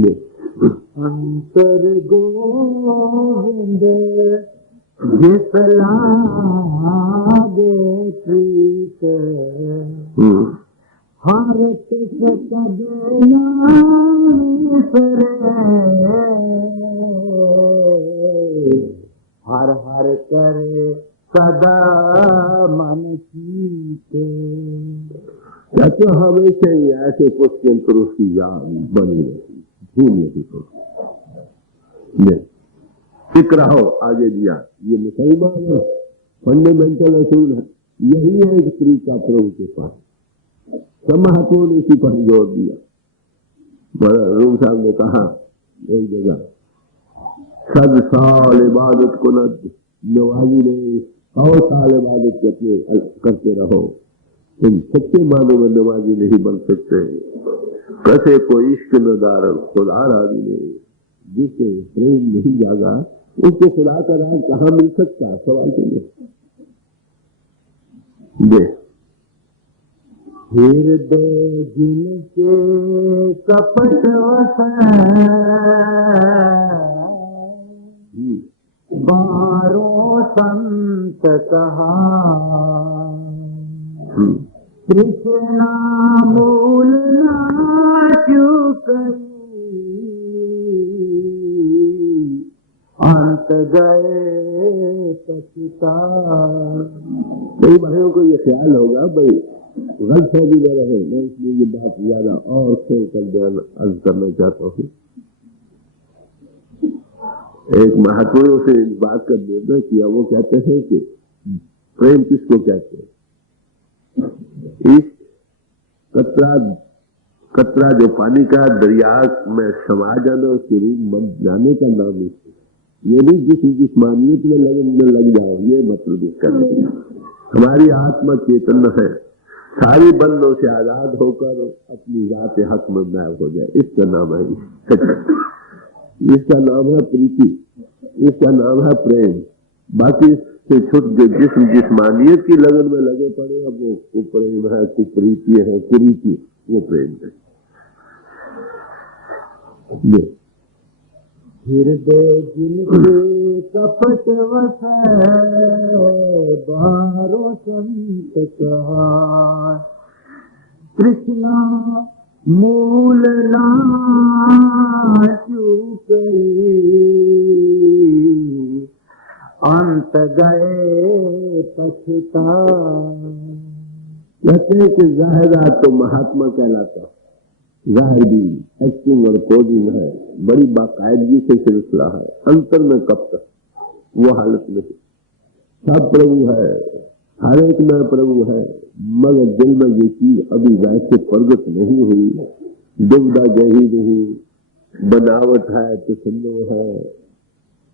अंतर गोविंद जिस लागे प्रीत हर किस कदना हर हर करे सदा मन कीते। तो हमेशा ही ऐसे क्वेश्चन पर उसकी याद बनी रहती, भूल नहीं सकती। फिक्र हो आगे दिया, ये मुसलमान है, फंडामेंटल असूल है, यही है एक तरीका प्रभु के पास। सब महात्माओं ने इसी पर जोर दिया। रूम साहब ने कहा एक जगह, 100 साल इबादत को नवाजी ने 100 साल इबादत करते रहो, तुम सच्चे मानो में नमाजी नहीं बन सकते। कसे को इश्क नदार खुदा राजी नहीं, जिसे प्रेम नहीं जागा उसको खुदा का राज कहाँ मिल सकता? सवाल तो ये दे। हृदय जिनके कपट बारों संत कहा, कृष्णा मूल ना चुकई अंत गए पछता। कई भाइयों को ये ख्याल होगा भाई गलतफहमी न रहे, मैं इसलिए ये बात ज्यादा और खोल कर बयान अर्ज करना चाहता हूँ। एक महात्माओं से इस बात का निर्णय किया, वो कहते हैं कि प्रेम किसको कहते हैं? इस कतरा जो पानी का दरिया में समा जाना, उसके रूप बन जाने का नाम इसको। ये नहीं जिस्मानियत में लग जाओ, ये मतलब इसका नहीं। हमारी आत्मा चेतन है, सारी बंधों से आजाद होकर अपनी जात हक में मैल हो जाए, इसका नाम है इसका नाम है प्रीति, इसका नाम है प्रेम। बाकी से छुट जिस्मानियत की लगन में लगे पड़े, अब वो कुप्रेम है, कुप्रीति है, कुरीति, वो प्रेम है। हृदय जिनके कपट बारों संत कहा, कृष्णा मूल ना चुकई अंत गए पछता। कहते हैं कि जाहिरा तो महात्मा कहलाता, जाहिर भी एक्टिंग और कोडिंग है, बड़ी बाकायदगी से सिलसिला है, अंतर में कब तक वो हालत नहीं। सब प्रभु है, हर एक में प्रभु है, मगर दिल में ये चीज अभी वैसे प्रगट नहीं हुई, दुविधा जही नहीं, बनावट है तो संदेह है।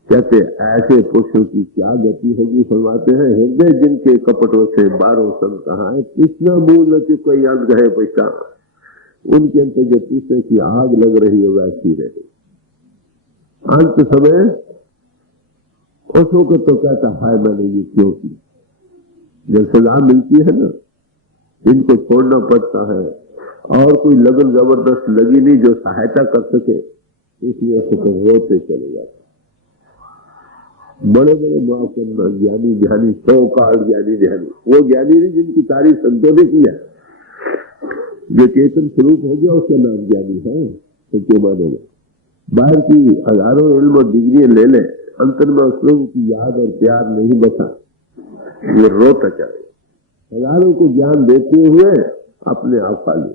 कहते ऐसे पुरुषों की क्या गति होगी? फरमाते हैं, हृदय जिनके कपटों से बारों संत कहा है, कृष्णा मूल न कोई अंत है पैसा, उनके अंतर जो तीसरे की आग लग रही है वैसी रहे। अंत समय उस वक्त तो कहता है मैंने ये क्यों की। जब सजा मिलती है ना, इनको छोड़ना पड़ता है और कोई लगन जबरदस्त लगी नहीं जो सहायता कर सके, इसलिए उसको रोते चले जाते। बड़े बड़े माफ करना ज्ञानी ध्यानी, 100 काल ज्ञानी ध्यानी, वो ज्ञानी नहीं जिनकी तारीफ संतों ने की है। जो चेतन स्वरूप हो गया उसका नाम ज्ञानी है सच्चे माने में। बाहर की हजारों इल्म और डिग्रियां ले ले, अंतर में उस लोगों की याद और प्यार नहीं बचा, ये रोता चले। हजारों को ज्ञान देते हुए अपने आप खाली,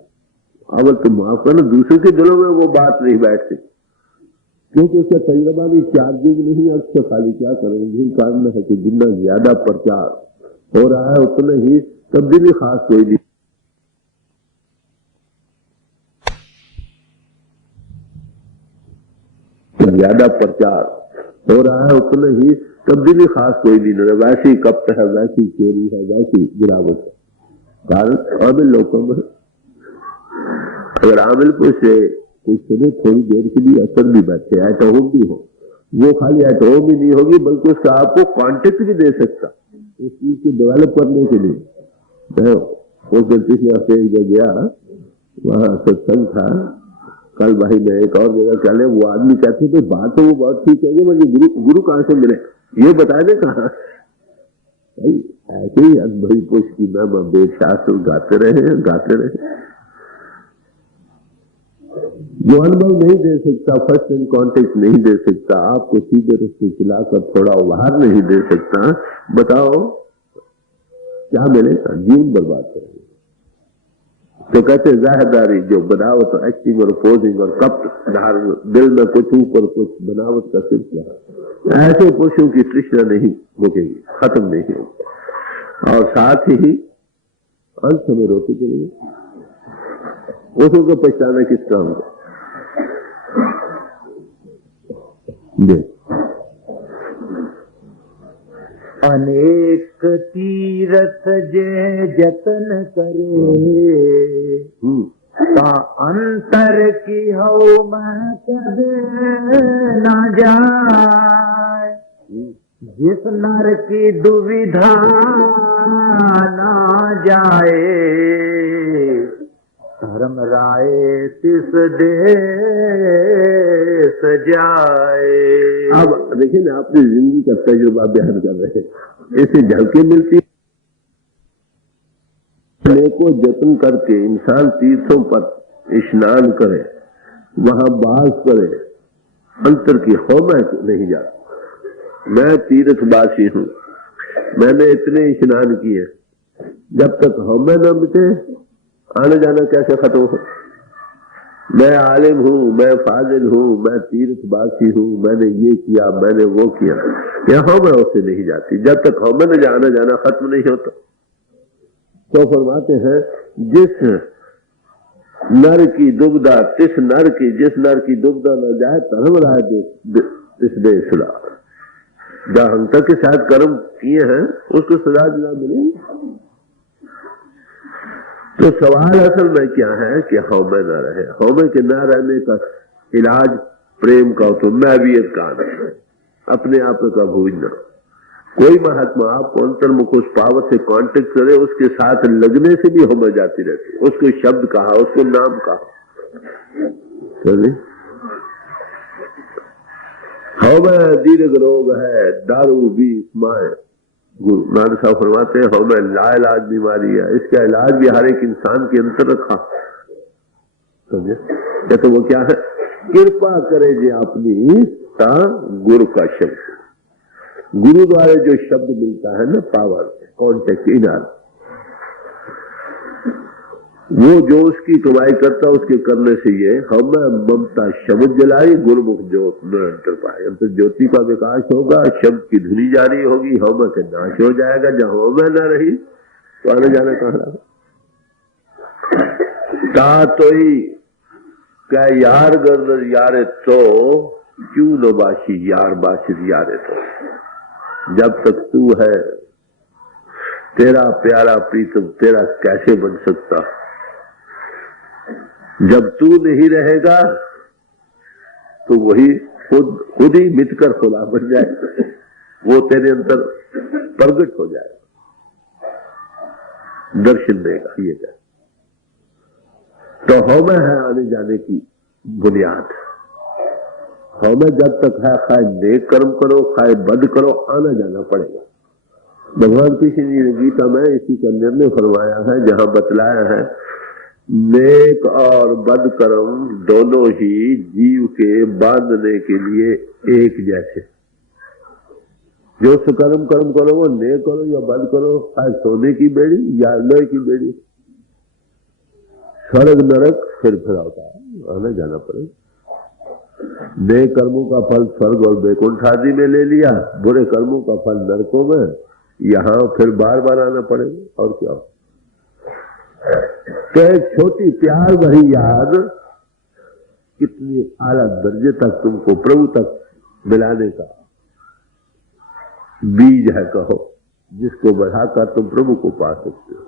अवल तो माफ करना, दूसरों के दिलों में वो बात नहीं बैठती, क्योंकि उसका तजुर्बा भी चार्जिंग नहीं, अक्सर खाली क्या करेंगे। यही कारण है कि जितना ज्यादा प्रचार हो रहा है उतना ही तब्दीली खास कोई नहीं। ज्यादा प्रचार हो रहा है उतना ही तब्दीली खास कोई नहीं। वैसी कपट है, वैसी चोरी है, वैसी गिरावट है। कारण आमिल लोगों में, अगर आमिल को से कोई सुने थोड़ी देर के लिए असर भी बैठे, एट होम भी हो, वो खाली एट होम ही नहीं होगी बल्कि उसका आपको कॉन्टेक्ट भी दे सकता उस चीज को डेवलप करने के लिए। मैं पिछले हफ्ते एक जगह गया, वहां सत्संग था, कल भाई मैं एक और जगह चले, वो आदमी कहते थे बात तो वो बहुत ठीक है, मुझे गुरु कहां से मिले ये बता दे कहा। भाई ऐसे ही अनुभवी पुरुष की महिमा वेद शास्त्र गाते रहे। जो अनुभव नहीं दे सकता, फर्स्ट इन कॉन्टेक्ट नहीं दे सकता, आपको सीधे रस्ते चलाकर थोड़ा उभार नहीं दे सकता, बताओ क्या मिलेगा? जीवन बर्बाद करेंगे। तो कहते जाहिरदारी जो बनावट, एक्टिंग और पोजिंग और कपट, दिल में कुछ ऊपर कुछ बनावट का सिलसिला, ऐसे पुरुषों की तृष्णा नहीं रुकेगी, खत्म नहीं होगी। और साथ ही अंत में रोटी के लिए उसको को पहचाना किस काम को दे। अनेक तीरथ जे जतन करे, ता अंतर की हो मैं कदे न जाए। जिस नर की दुविधा ना जाए, धर्म राय तिस देश जाए। अब देखिए ना, अपनी जिंदगी का तजुर्बा बयान कर रहे हैं, ऐसे झलके मिलती को जतन करके इंसान तीर्थों पर स्नान करे, वहां बास करे, अंतर की हो मैं नहीं जाता। मैं तीर्थवासी हूं, मैंने इतने स्नान किए, जब तक हमें न मिटे आने जाना कैसे खत्म हो? मैं आलिम हूं, मैं फाजिल हूं, मैं तीर्थवासी हूं, मैंने ये किया, मैंने वो किया, यह मैं उससे नहीं जाती जब तक हमें न आना जाना खत्म नहीं होता। तो फरमाते हैं जिस नर की दुविधा तिस नर की, जिस नर की दुविधा न जाए धर्म राय इस देश ला। जहां हम तक के साथ कर्म किए हैं उसको सजा दिला मिलेगी। तो सवाल असल में क्या है कि हौमे न रहे। हौमे के न रहने का इलाज प्रेम का तो मैं भी एक काम है, अपने आप का भूलना। कोई महात्मा आपको अंतर्मुख उस पावर से कांटेक्ट करे, उसके साथ लगने से भी हौमे जाती रहती, उसको शब्द कहा, उसको नाम कहा। चलिए हौमे दीर्घ रोग है, दारू भी माए। गुरु नानक साहब फरमाते हैं हमें लाइलाज बीमारी है, इसका इलाज भी हर एक इंसान के अंतर रखा। समझे? तो वो क्या है? कृपा करे जे अपनी ता गुरु का शब्द। गुरु द्वारा जो शब्द मिलता है ना, पावर, कॉन्टेक्ट, इनार, वो जो उसकी कमाई करता उसके करने से ये हमें ममता शब्द जलाई, गुरुमुख ज्योत में अंतर पाए। अंतर ज्योति का विकास होगा, शब्द की धुनी जारी होगी, हमें के नाश हो जाएगा। जहां हमें न रही तो आने जाने कहां रहा? ता तो ही क्या यार गर्दर यारे तो क्यों न बाशी यार बाशिर यारे तो। जब तक तू है तेरा प्यारा प्रीतम तेरा कैसे बन सकता? जब तू नहीं रहेगा तो वही खुद ही मिटकर खुला बन जाएगा, वो तेरे अंदर प्रगट हो जाएगा, दर्शन देगा। ये क्या? तो हमें है आने जाने की बुनियाद। हमें जब तक है, खाए नेक कर्म करो, खाए बद करो, आना जाना पड़ेगा। भगवान कृष्ण जी ने गीता में इसी का निर्णय फरमाया है, जहां बतलाया है नेक और बद कर्म दोनों ही जीव के बांधने के लिए एक जैसे। जो सकर्म कर्म करो वो नेक करो या बद करो, आज सोने की बेड़ी या लोहे की बेड़ी, स्वर्ग नरक फिर होता है, आना जाना पड़ेगा। नेक कर्मों का फल स्वर्ग और वैकुंठ आदि में ले लिया, बुरे कर्मों का फल नरकों में, यहां फिर बार बार आना पड़ेगा। और क्या? तो एक छोटी प्यार भरी याद कितनी आला दर्जे तक तुमको प्रभु तक मिलाने का बीज है, कहो, जिसको बढ़ाकर तुम प्रभु को पा सकते हो।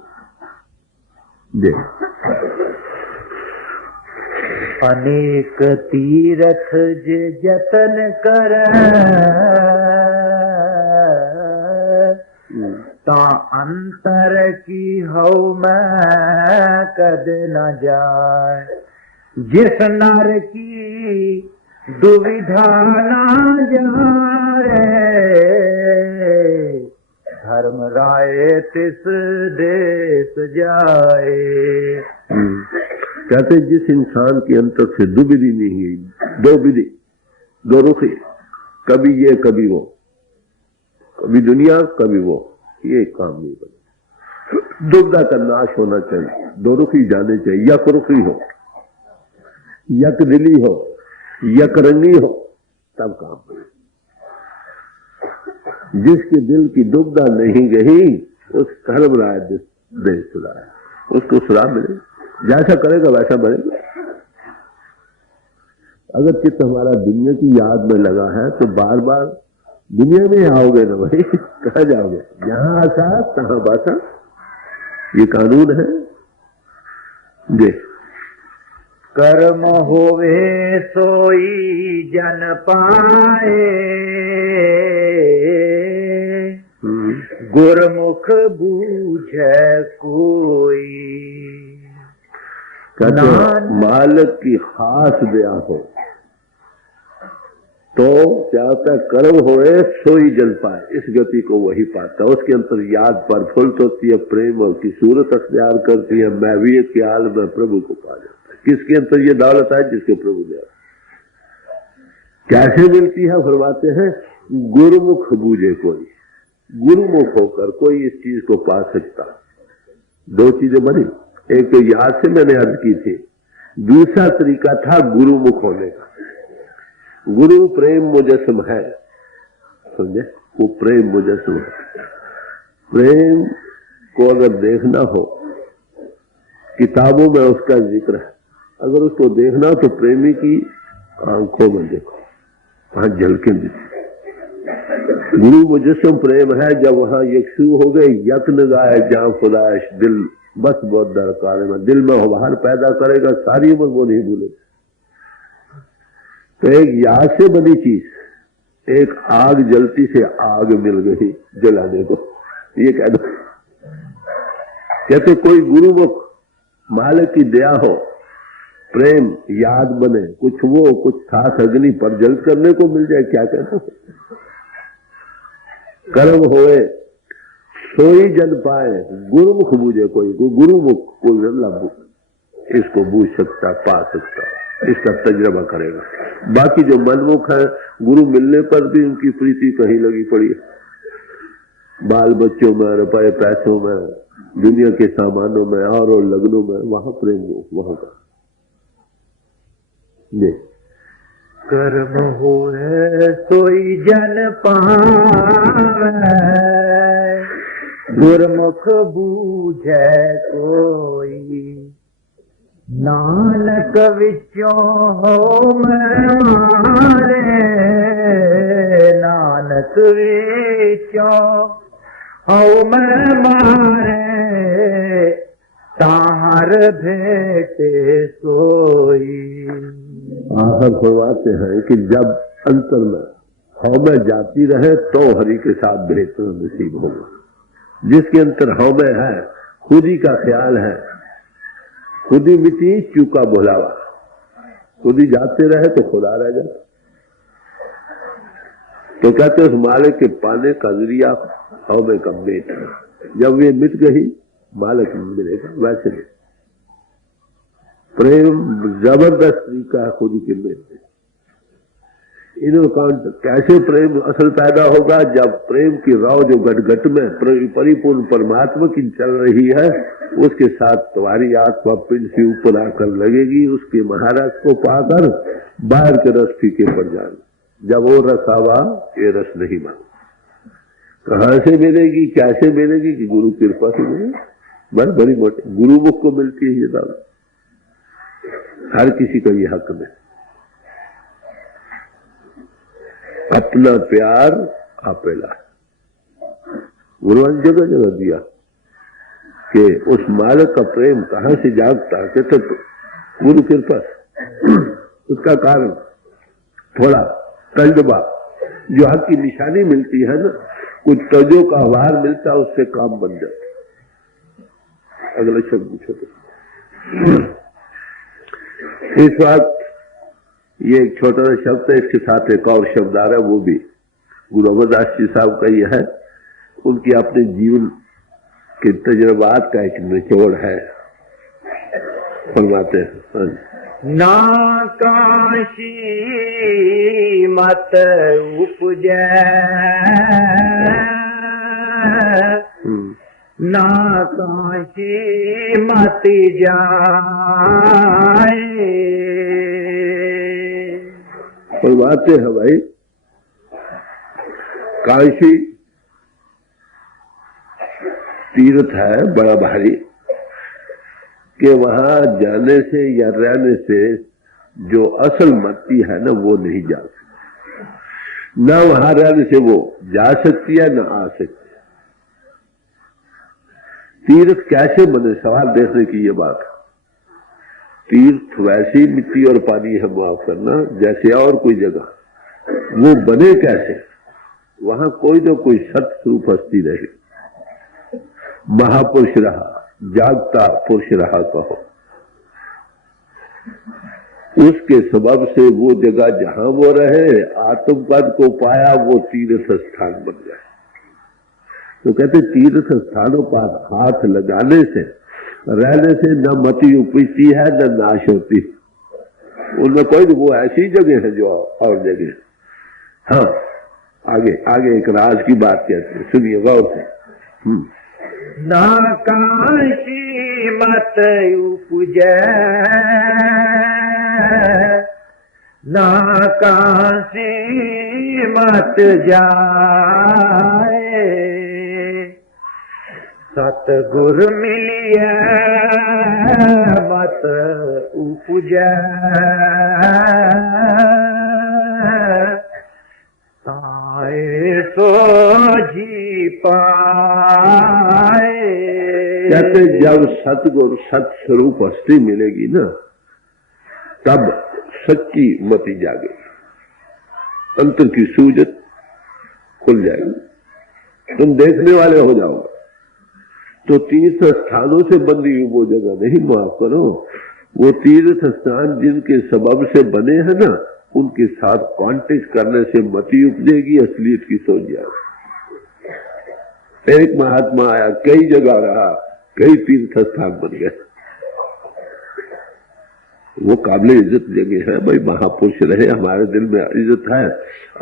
अनेक तीरथ जे जतन कर, ता अंतर की हो मैं कद न जाए। जिस नर की दुविधा ना जाए, धर्म राय तिस देश जाए। कहते जिस इंसान के अंतर से दुविधि नहीं है, दो विधि, दो रुखी, कभी ये कभी वो, कभी दुनिया कभी वो, ये काम नहीं बने। दुविधा का नाश होना चाहिए, दो रुखी जाने चाहिए, यक रुखी हो, यक दिली हो, यक रंगी हो, तब काम बने। जिसके दिल की दुविधा नहीं गई उस धर्म राय देश सुधारा, उसको सुधार मिले, जैसा करेगा वैसा बनेगा। अगर चित्त हमारा दुनिया की याद में लगा है तो बार बार दुनिया में आओगे ना भाई, कहाँ जाओगे? यहां आशा तहां बासा, ये कानून है। देख कर्म होवे सोई जन पाए, गुरमुख बूझे कोई। मालक की हाथ दिया हो तो क्या होता है? कर्म होए सोई जन पाए, इस गति को वही पाता है। उसके अंतर याद पर फुल्ट होती है, प्रेम और की सूरत अख्तियार करती है, मैं भी के हाल में प्रभु को पा जाता है। किसके अंतर ये दौलत है? जिसके प्रभु दिया। कैसे मिलती है? फरमाते हैं गुरुमुख बूझे कोई, गुरुमुख होकर कोई इस चीज को पा सकता। दो चीजें बनी, एक तो याद से मैंने अर्ज की थी, दूसरा तरीका था गुरुमुख होने का। गुरु प्रेम मुजस्सम है, समझे? वो प्रेम मुजस्सम है। प्रेम को अगर देखना हो, किताबों में उसका जिक्र है, अगर उसको देखना हो तो प्रेमी की आंखों में देखो, वहां झलकें दिखती। गुरु मुजस्सम प्रेम है, जब वहां यकसू हो गए, यत्न गाए जहां खुदाइश दिल, बस बहुत दरकार है, दिल में बाहर पैदा करेगा, सारी उम्र वो नहीं भूलेगा। तो एक याद से बनी चीज, एक आग जलती से आग मिल गई जलाने को, ये कह दो। कहते कोई गुरुमुख मालिक की दया हो, प्रेम याद बने, कुछ वो कुछ साथ अग्नि पर जल करने को मिल जाए, क्या कहते हो? कर्म होए सोई जन पाए, गुरुमुख बूझे कोई, गुरुमुख कोई अल्लाह इसको बूझ सकता, पा सकता, इसका तजर्बा करेगा। बाकी जो मनमुख है, गुरु मिलने पर भी उनकी प्रीति कहीं लगी पड़ी है, बाल बच्चों में, रुपए पैसों में, दुनिया के सामानों में और लगनों में, वहां प्रेम वहां का। कर्म होए सोई जन पावे, गुरमुख बूझे कोई। नानक विचों हो मारे, नानक विचों हो मारे, तार भेटे सोई। आखिर फरमाते हैं कि जब अंतर में हव में जाती रहे तो हरि के साथ बेहतर नसीब होगा। जिसके अंतर हव में है, खुद ही का ख्याल है, खुद ही मिट्टी चूका भुलावा, खुद ही जाते रहे तो खुदा रह जाता। तो कहते उस मालिक के पाने का जरिया हव में कम बेट, जब ये मिट गई मालिक मिलेगा। वैसे नहीं, प्रेम जबरदस्त तरीका है खुद ही के मिलते। इन्होंने कैसे प्रेम असल पैदा होगा? जब प्रेम की राव जो गटगट में परिपूर्ण परमात्मा की चल रही है, उसके साथ तुम्हारी आत्मा पिंड से ऊपर आकर लगेगी, उसके महाराज को पाकर बाहर के रस फीके पड़ जाए। जब वो रस आवा, ये रस नहीं मांगा। कहां से मिलेगी, कैसे मिलेगी? कि गुरु कृपा से मिलेगी। बड़ी मोटी गुरुमुख को मिलती है ये दादा, हर किसी का ये हक में। अपना प्यार आपेला, गुरुवान जगह जगह दिया कि उस मालिक का प्रेम कहां से जागता, कहते तो गुरु कृपा। उसका कारण थोड़ा तजुर्बा, जो हक की निशानी मिलती है ना, कुछ तजो का आभार मिलता, उससे काम बन जाता। अगला शब्द पूछो तो इस वक्त ये एक छोटा सा शब्द है, इसके साथ एक और शब्द आ रहा है, वो भी गुरु अमरदास जी साहब का ये है, उनके अपने जीवन के तजुर्बात का एक निचोड़ है। फरमाते हैं, ना काशी मत उपजै, ना काशी मत जाए। फरमाते हैं भाई, काशी तीर्थ है बड़ा भारी, कि वहां जाने से या रहने से जो असल मति है ना वो नहीं जा सकती, न वहां रहने से वो जा सकती है न आ सकती है। तीर्थ कैसे बने, सवाल देखने की ये बात। तीर्थ वैसी मिट्टी और पानी है, माफ करना, जैसे और कोई जगह, वो बने कैसे? वहां कोई तो कोई सत्स्वरूप हस्ती रहे, महापुरुष रहा, जागता पुरुष रहा कहो, उसके सबब से वो जगह जहां वो रहे, आत्मपद को पाया, वो तीर्थ स्थान बन गया। तो कहते तीर्थ स्थानों पर हाथ लगाने से, रहने से न मति उपजती है न नाश होती, उनमें कोई वो ऐसी जगह है जो और जगह। हाँ, आगे आगे एक राज की बात कहते हैं, सुनिए गौर से। ना काशी मत उपजै, ना काशी मत जाए। सतगुर मिलिए मत उपजै, ताए सो जी पाए। कहते जब सतगुरु सत्स्वरूप हस्ती मिलेगी ना, तब सच्ची मति जागेगी, अंतर की सूझत खुल जाएगी, तुम देखने वाले हो जाओगे। तो तीर्थ स्थानों से बंदी हुई वो जगह नहीं, माफ करो, वो तीर्थ स्थान जिनके सबब से बने हैं ना, उनके साथ कांटेक्ट करने से मति उपजेगी, असलियत की सोच जाएगी। एक महात्मा आया, कई जगह रहा, कई तीर्थ स्थान बन गए, वो काबिल इज्जत जगह है भाई, महापुरुष रहे, हमारे दिल में इज्जत है।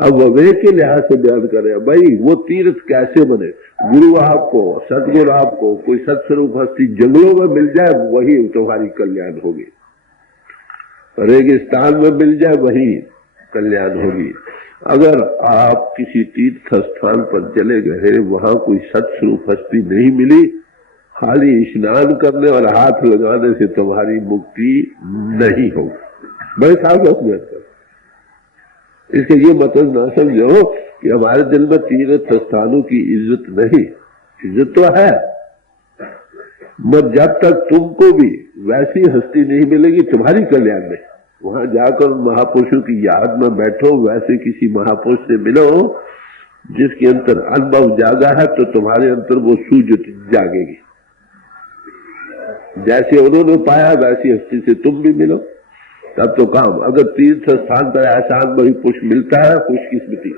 अब वे के लिहाज से बयान करे भाई, वो तीर्थ कैसे बने? गुरु आपको, सतगुरु आपको, कोई सत्स्वरूप हस्ती जंगलों में मिल जाए, वही तुम्हारी कल्याण होगी। रेगिस्तान में मिल जाए, वही कल्याण होगी। अगर आप किसी तीर्थ स्थान पर चले गए, वहां कोई सत्स्वरूप हस्ती नहीं मिली, खाली स्नान करने और हाथ लगाने से तुम्हारी मुक्ति नहीं होगी। बड़े साफ बात कर, इसके ये मतलब ना समझो कि हमारे दिल में तीर्थ स्थानों की इज्जत नहीं, इज्जत तो है, मगर जब तक तुमको भी वैसी हस्ती नहीं मिलेगी तुम्हारी कल्याण में, वहां जाकर महापुरुषों की याद में बैठो, वैसे किसी महापुरुष से मिलो जिसके अंतर अनुभव जागा है, तो तुम्हारे अंतर वो सूझ जागेगी। जैसे उन्होंने पाया वैसी हस्ती से तुम भी मिलो, तब तो काम। अगर तीर्थ स्थान पर ऐसा अनुभवी पुरुष मिलता है, खुशकिस्मती,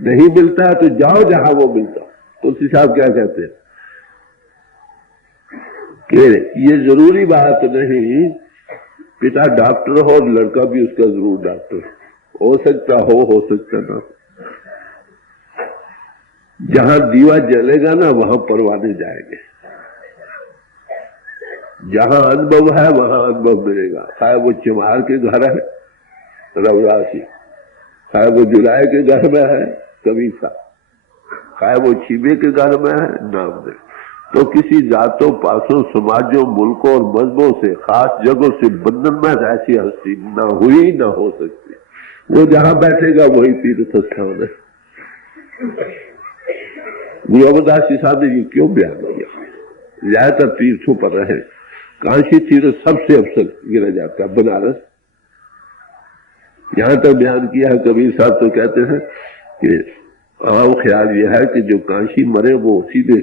नहीं मिलता है तो जाओ जहां वो मिलता। तुलसी साहब क्या कहते हैं कि ये जरूरी बात नहीं पिता डॉक्टर हो और लड़का भी उसका जरूर डॉक्टर हो सकता हो सकता ना। जहां दीवा जलेगा ना, वहां परवाने जाएंगे। जहां अनुभव है वहां अनुभव मिलेगा, चाहे वो चिमार के घर है रविदासी, चाहे वो जुलाई के घर में है कबीर, चाहे वो छिबे के घर में है नामदेव। तो किसी जातों, पासों, समाजों, मुल्कों और मजहबों से, खास जगहों से बंधन में ऐसी हस्ती न हुई न हो सकती। वो जहां बैठेगा वही तीर्थ स्थान है। गुरु अमरदास जी साहब ने ये क्यों बयान किया? ज्यादातर तीर्थों पर रहे, काशी तीर्थ सबसे अफसर गिरा जाता है, बनारस। यहां तक बयान किया है कबीर साहब, तो कहते हैं कि आम ख्याल यह है कि जो काशी मरे वो सीधे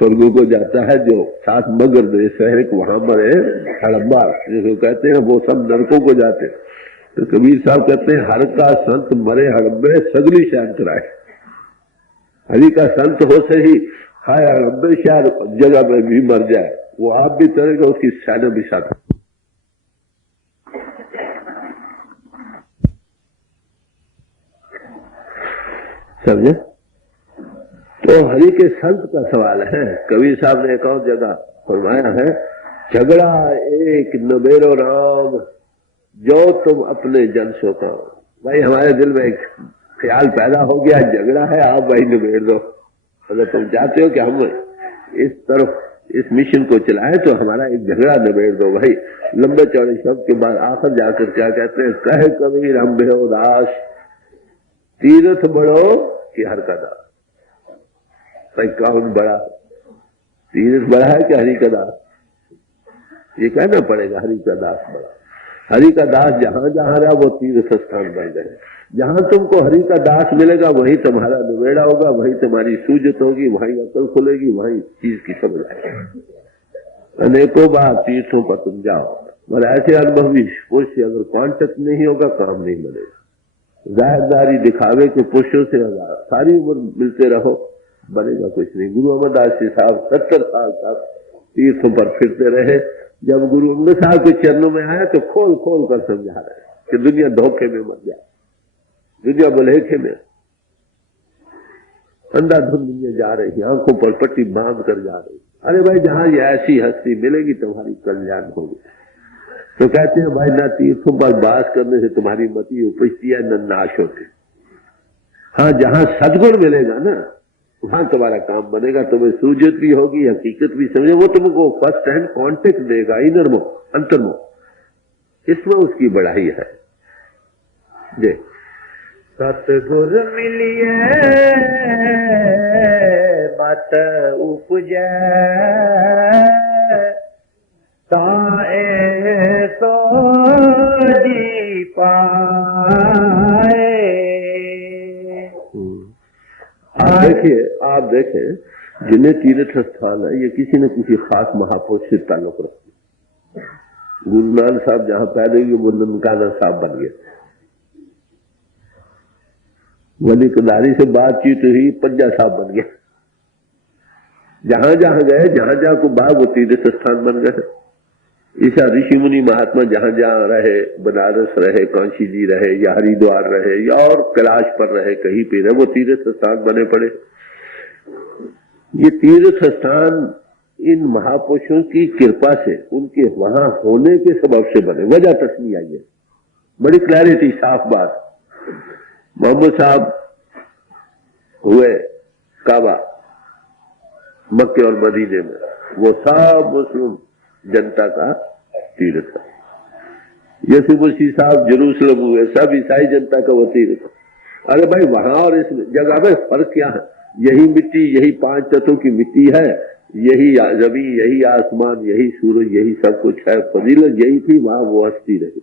स्वर्ग को जाता है, जो 7 मगर देश है वहां मरे हड़ब्बा जिसको कहते हैं, वो सब नरकों को जाते हैं। तो कबीर साहब कहते हैं हर का संत मरे हड़ब्बे सगली शांत राय। हरि का संत हो से ही हाय हड़ब्बे शायद जगह में भी मर जाए, वो आप भी तरेगा उसकी शायद भी साथ। समझे? तो हरि के संत का सवाल है। कबीर साहब ने एक और जगह फरमाया है, झगड़ा एक नबेरो राम जो तुम अपने जन सोता। भाई हमारे दिल में एक ख्याल पैदा हो गया, झगड़ा है, आप भाई नबेड़ दो। अगर तुम चाहते हो कि हम इस तरफ इस मिशन को चलाएं तो हमारा एक झगड़ा नबेड़ दो भाई। लंबे चौड़े शब्द के बाद आखिर जाकर क्या कहते हैं, कहे कबीर हम बेहोदास तीर्थ बढ़ो कि हर का दास। भाई कौन बड़ा, तीर्थ बड़ा है कि हरि का दास? ये कहना पड़ेगा हरि का दास बड़ा। हरि का दास जहां जहां रहा वो तीर्थ स्थान बन गए। जहां तुमको हरि का दास मिलेगा वही तुम्हारा निवेड़ा होगा, वही तुम्हारी सूझत होगी, वही अकल खुलेगी, वही चीज की समझ आएगी। अनेकों बार तीर्थों पर तुम जाओ, और ऐसे अनुभवी पुरुष से अगर कांटेक्ट नहीं होगा काम नहीं बनेगा। जाहिरदारी दिखावे के पुरुषों से सारी उम्र मिलते रहो, बनेगा कुछ नहीं। गुरु अमरदास जी साहब 70 साल तक तीर्थों पर फिरते रहे। जब गुरु अमर साहब के चरणों में आया तो खोल खोल कर समझा रहे कि दुनिया धोखे में मत जाए, दुनिया बलेखे में अंधाधुंध दुनिया जा रही, आंखों पर पट्टी बांध कर जा रही। अरे भाई जहां ये ऐसी हस्ती मिलेगी तुम्हारी कल्याण होगी। तो कहते हैं भाई ना तीर्थों पर वास करने से तुम्हारी मति उपजती है न नाश होती। हाँ जहां सदगुण मिलेगा ना वहां तुम्हारा काम बनेगा, तुम्हें सूझत भी होगी, हकीकत भी समझे, वो तुमको फर्स्ट हैंड कांटेक्ट देगा, इनर मोह अंतर मोह, इसमें उसकी बढ़ाई है। जी सतगुर मिलिए मत उपजै ताए सो जी पाए। आप देखें जिन्हें तीर्थ स्थान है ये किसी न किसी खास महापुरुष से ताल्लुक रखते। गुरु नानक साहब जहां पैदा हुए वो ननकाना साहब बन गए। वली कदारी से बातचीत हुई, पंजा साहब बन गया। जहां जहां गए, जहां जहां को बाग वो तीर्थ स्थान बन गए। ऐसा ऋषि मुनि महात्मा जहां जहां रहे, बनारस रहे, काशी जी रहे, या हरिद्वार रहे, या और कैलाश पर रहे, कहीं पे रहे, वो तीर्थ स्थान बने पड़े। ये तीर्थ स्थान इन महापुरुषों की कृपा से, उनके वहां होने के सबब से बने। वजह तस्मी आई है, बड़ी क्लैरिटी, साफ बात। मोहम्मद साहब हुए काबा मक्के और मदीने में, वो सब मुस्लिम जनता का तीर्थ था। यसु मसीह साहब जेरूसलम हुए, सब ईसाई जनता का वो तीर्थ। अरे भाई वहां और इस जगह में फर्क क्या है? यही मिट्टी, यही 5 तत्वों की मिट्टी है, यही जमीन, यही आसमान, यही सूरज, यही सब कुछ है। फजीलत यही थी, वहां वो हस्ती रही।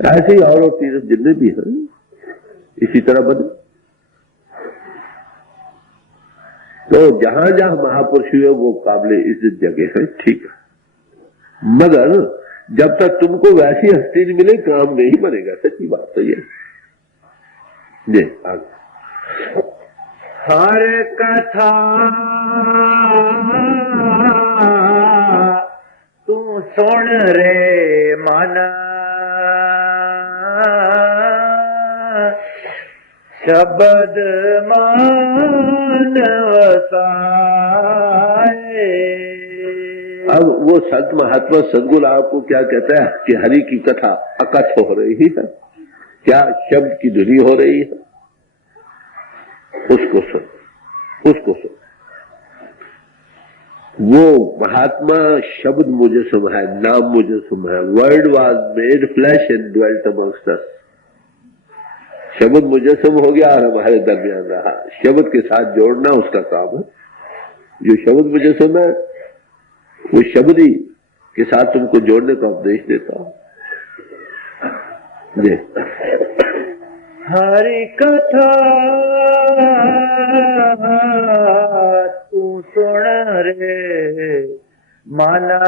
ऐसे ही और तीर्थ जितने भी हैं इसी तरह बने। तो जहां जहां महापुरुष हुए वो काबिल इज्जत जगह है, ठीक है। मगर जब तक तुमको वैसी हस्ती नहीं मिले काम नहीं बनेगा। सच्ची बात तो ये जी। आगे हर कथा तू सुन रे मन शब्द मान वसाए। अब वो संत महात्मा सदगुरु आपको क्या कहता है कि हरि की कथा अकथ हो रही है, क्या शब्द की धुनी हो रही है, उसको सुन, उसको सुन। वो महात्मा शब्द मुझे सुन है, नाम मुझे सुन है। Word was made flash and dwelt amongst अस। शब्द मुझे सुन हो गया और हमारे दरमियान रहा। शब्द के साथ जोड़ना उसका काम है। जो शब्द मुझे सुना है वो शब्द ही के साथ तुमको जोड़ने का उपदेश देता हूं। हरि कथा तू सुन रे माना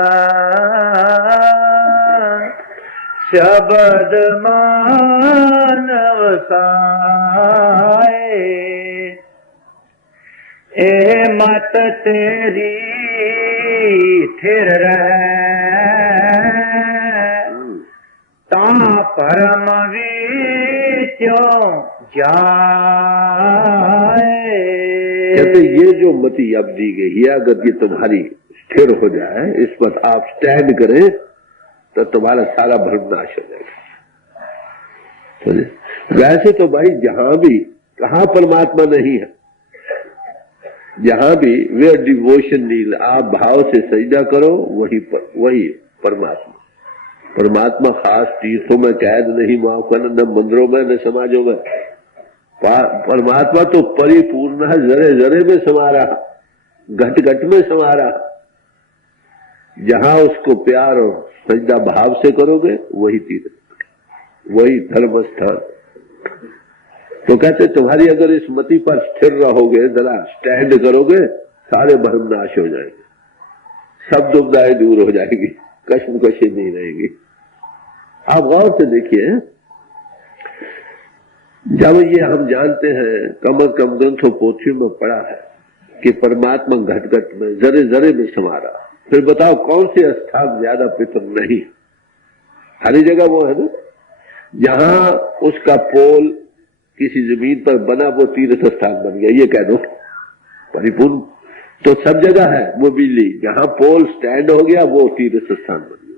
शब्द मानव साए ए मत तेरी थिर रहे ता परम विचों जाए। कहते ये जो मति अब दी गई है अगर ये तुम्हारी स्थिर हो जाए, इस पर आप स्टैंड करें तो तुम्हारा सारा भ्रम नाश हो जाएगा। वैसे तो भाई जहां भी कहां परमात्मा नहीं है, जहां भी वे डिवोशन नील आप भाव से सजदा करो वही परमात्मा। परमात्मा खास तीर्थों में कैद नहीं माफन, न मंदिरों में न समाजों में। परमात्मा तो परिपूर्ण है, जरे जरे में समा रहा, घट घट में समा रहा। जहां उसको प्यार और सजदा भाव से करोगे वही तीर्थ, वही धर्म स्थान। तो कहते तुम्हारी अगर इस मति पर स्थिर रहोगे, जरा स्टैंड करोगे, सारे भ्रम नाश हो जाएंगे, सब दुविधाएं दूर हो जाएगी, कश्मकशी नहीं रहेगी। आप गौर से देखिए, जब ये हम जानते हैं कम ग्रंथों पोथियों में पढ़ा है कि परमात्मा घट घट में जरे जरे में समा रहा, फिर बताओ कौन से स्थान ज्यादा पवित्र नहीं? हर जगह वो है ना, जहां उसका पोल किसी जमीन पर बना वो तीर्थ स्थान बन गया, ये कह दो परिपूर्ण। तो सब जगह है वो बिजली, जहां पोल स्टैंड हो गया वो तीर्थ स्थान बन गया।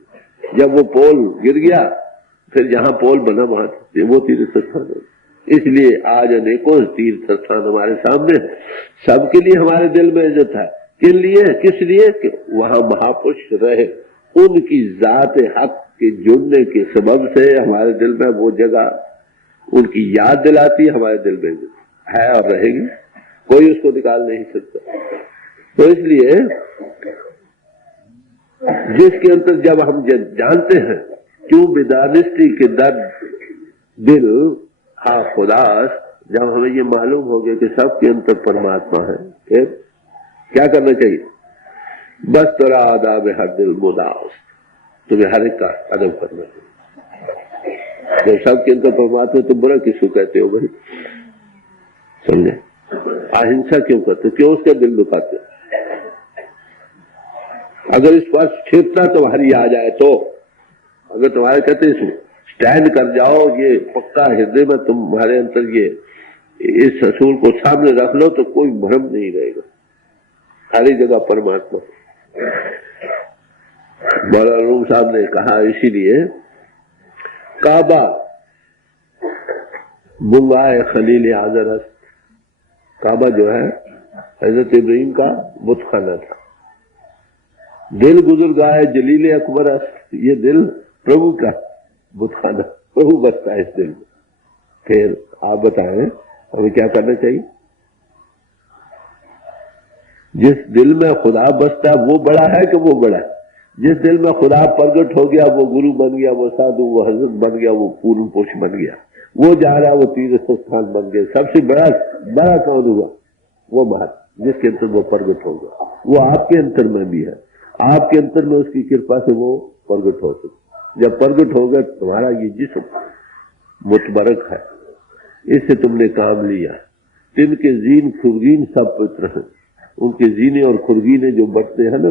जब वो पोल गिर गया फिर जहां पोल बना वहां वो तीर्थ स्थान हो। इसलिए आज अनेकों तीर्थ स्थान हमारे सामने है, सबके लिए हमारे दिल में इज्जत है। किस लिए कि वहां महापुरुष रहे, उनकी जात हक के जुड़ने के सबब से हमारे दिल में वो जगह उनकी याद दिलाती है, हमारे दिल में है और रहेगी, कोई उसको निकाल नहीं सकता। तो इसलिए जिसके अंतर जब हम जानते हैं क्यों विदानिष्टि के दर्द दिल हा खुदास, जब हमें ये मालूम हो गया कि सबके अंतर परमात्मा है, फिर क्या करना चाहिए? बस तोरा आदाब हर दिल मुदास, तुम्हें हर एक का अदब करना चाहिए। जब सबके अंदर परमात्मा तो बुरा किसको कहते हो भाई? समझे? अहिंसा क्यों करते, क्यों उसका दिल दुखाते? अगर इस पर स्थिरता तुम्हारी आ जाए तो, अगर तुम्हारे कहते स्टैंड कर जाओ, ये पक्का हृदय में तुम्हारे अंदर ये इस असूल को सामने रख लो तो कोई भ्रम नहीं रहेगा, सारी जगह परमात्मा। मौलाना रूम साहब ने कहा इसीलिए काबा बुंगाए खलील आजरस, काबा जो है हजरत इब्राहिम का बुत खाना था। दिल गुजर गाए जलील अकबरस, ये दिल प्रभु का बुत खाना, प्रभु बसता है इस दिल में। फिर आप बताएं हमें क्या करना चाहिए? जिस दिल में खुदा बसता है वो बड़ा है कि वो बड़ा है? जिस दिल में खुदा प्रगट हो गया वो गुरु बन गया, वो साधु, वो हजरत बन गया, वो पूर्ण पुरुष बन गया, वो जा रहा वो तीर्थ स्थान बन गया। सबसे बड़ा कौन हुआ? वो बात जिसके अंतर वो प्रगट होगा, वो आपके अंतर में भी है, आपके अंतर में उसकी कृपा से वो प्रगट हो सकता। जब प्रगट होगा तुम्हारा ये जिस्म मुतबरक है, इससे तुमने काम लिया। तिनके जीन खुरगीन सब पवित्र हैं, उनके जीने और खुरगीने जो बढ़ते हैं ना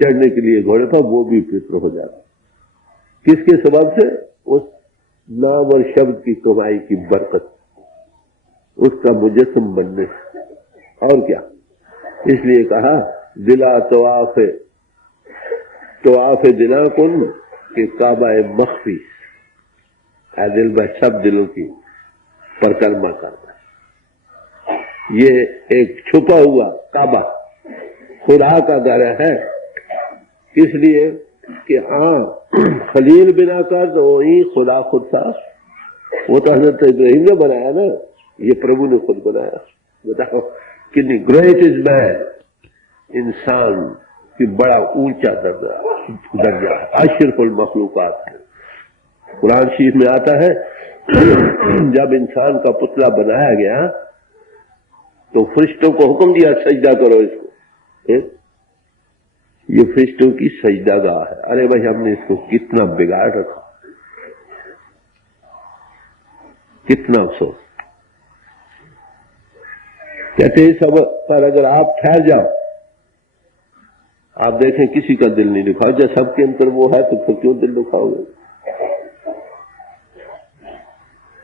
चढ़ने के लिए घोड़े पर, वो भी पवित्र हो जाता। किसके सबब से? उस नाम और शब्द की कमाई की बरकत, उसका मुजस्सम बनने से। और क्या? इसलिए कहा दिला तवाफे दिला कुन के काबा मख्फी, दिल में सब दिलों की परिक्रमा करना। ये एक छुपा हुआ काबा खुदा का घर है, इसलिए कि खलील बिना कर तो वही खुदा खुद था। वो तो हजरत इब्राहिम ने बनाया ना, ये प्रभु ने खुद बनाया। बताओ कितनी ग्रेट इज मैन, इंसान की बड़ा ऊंचा दर्जा, अशरफुल मखलूकात है। कुरान शरीफ में आता है जब इंसान का पुतला बनाया गया तो फरिश्तों को हुक्म दिया सजदा करो इसको। ये फरिश्तों की सजदागाह है। अरे भाई हमने इसको कितना बिगाड़ रखा, कितना अफसोस। कहते हैं सब पर अगर आप ठहर जाओ, आप देखें किसी का दिल नहीं दुखाओ। जब सबके अंदर वो है तो फिर क्यों दिल दुखाओगे?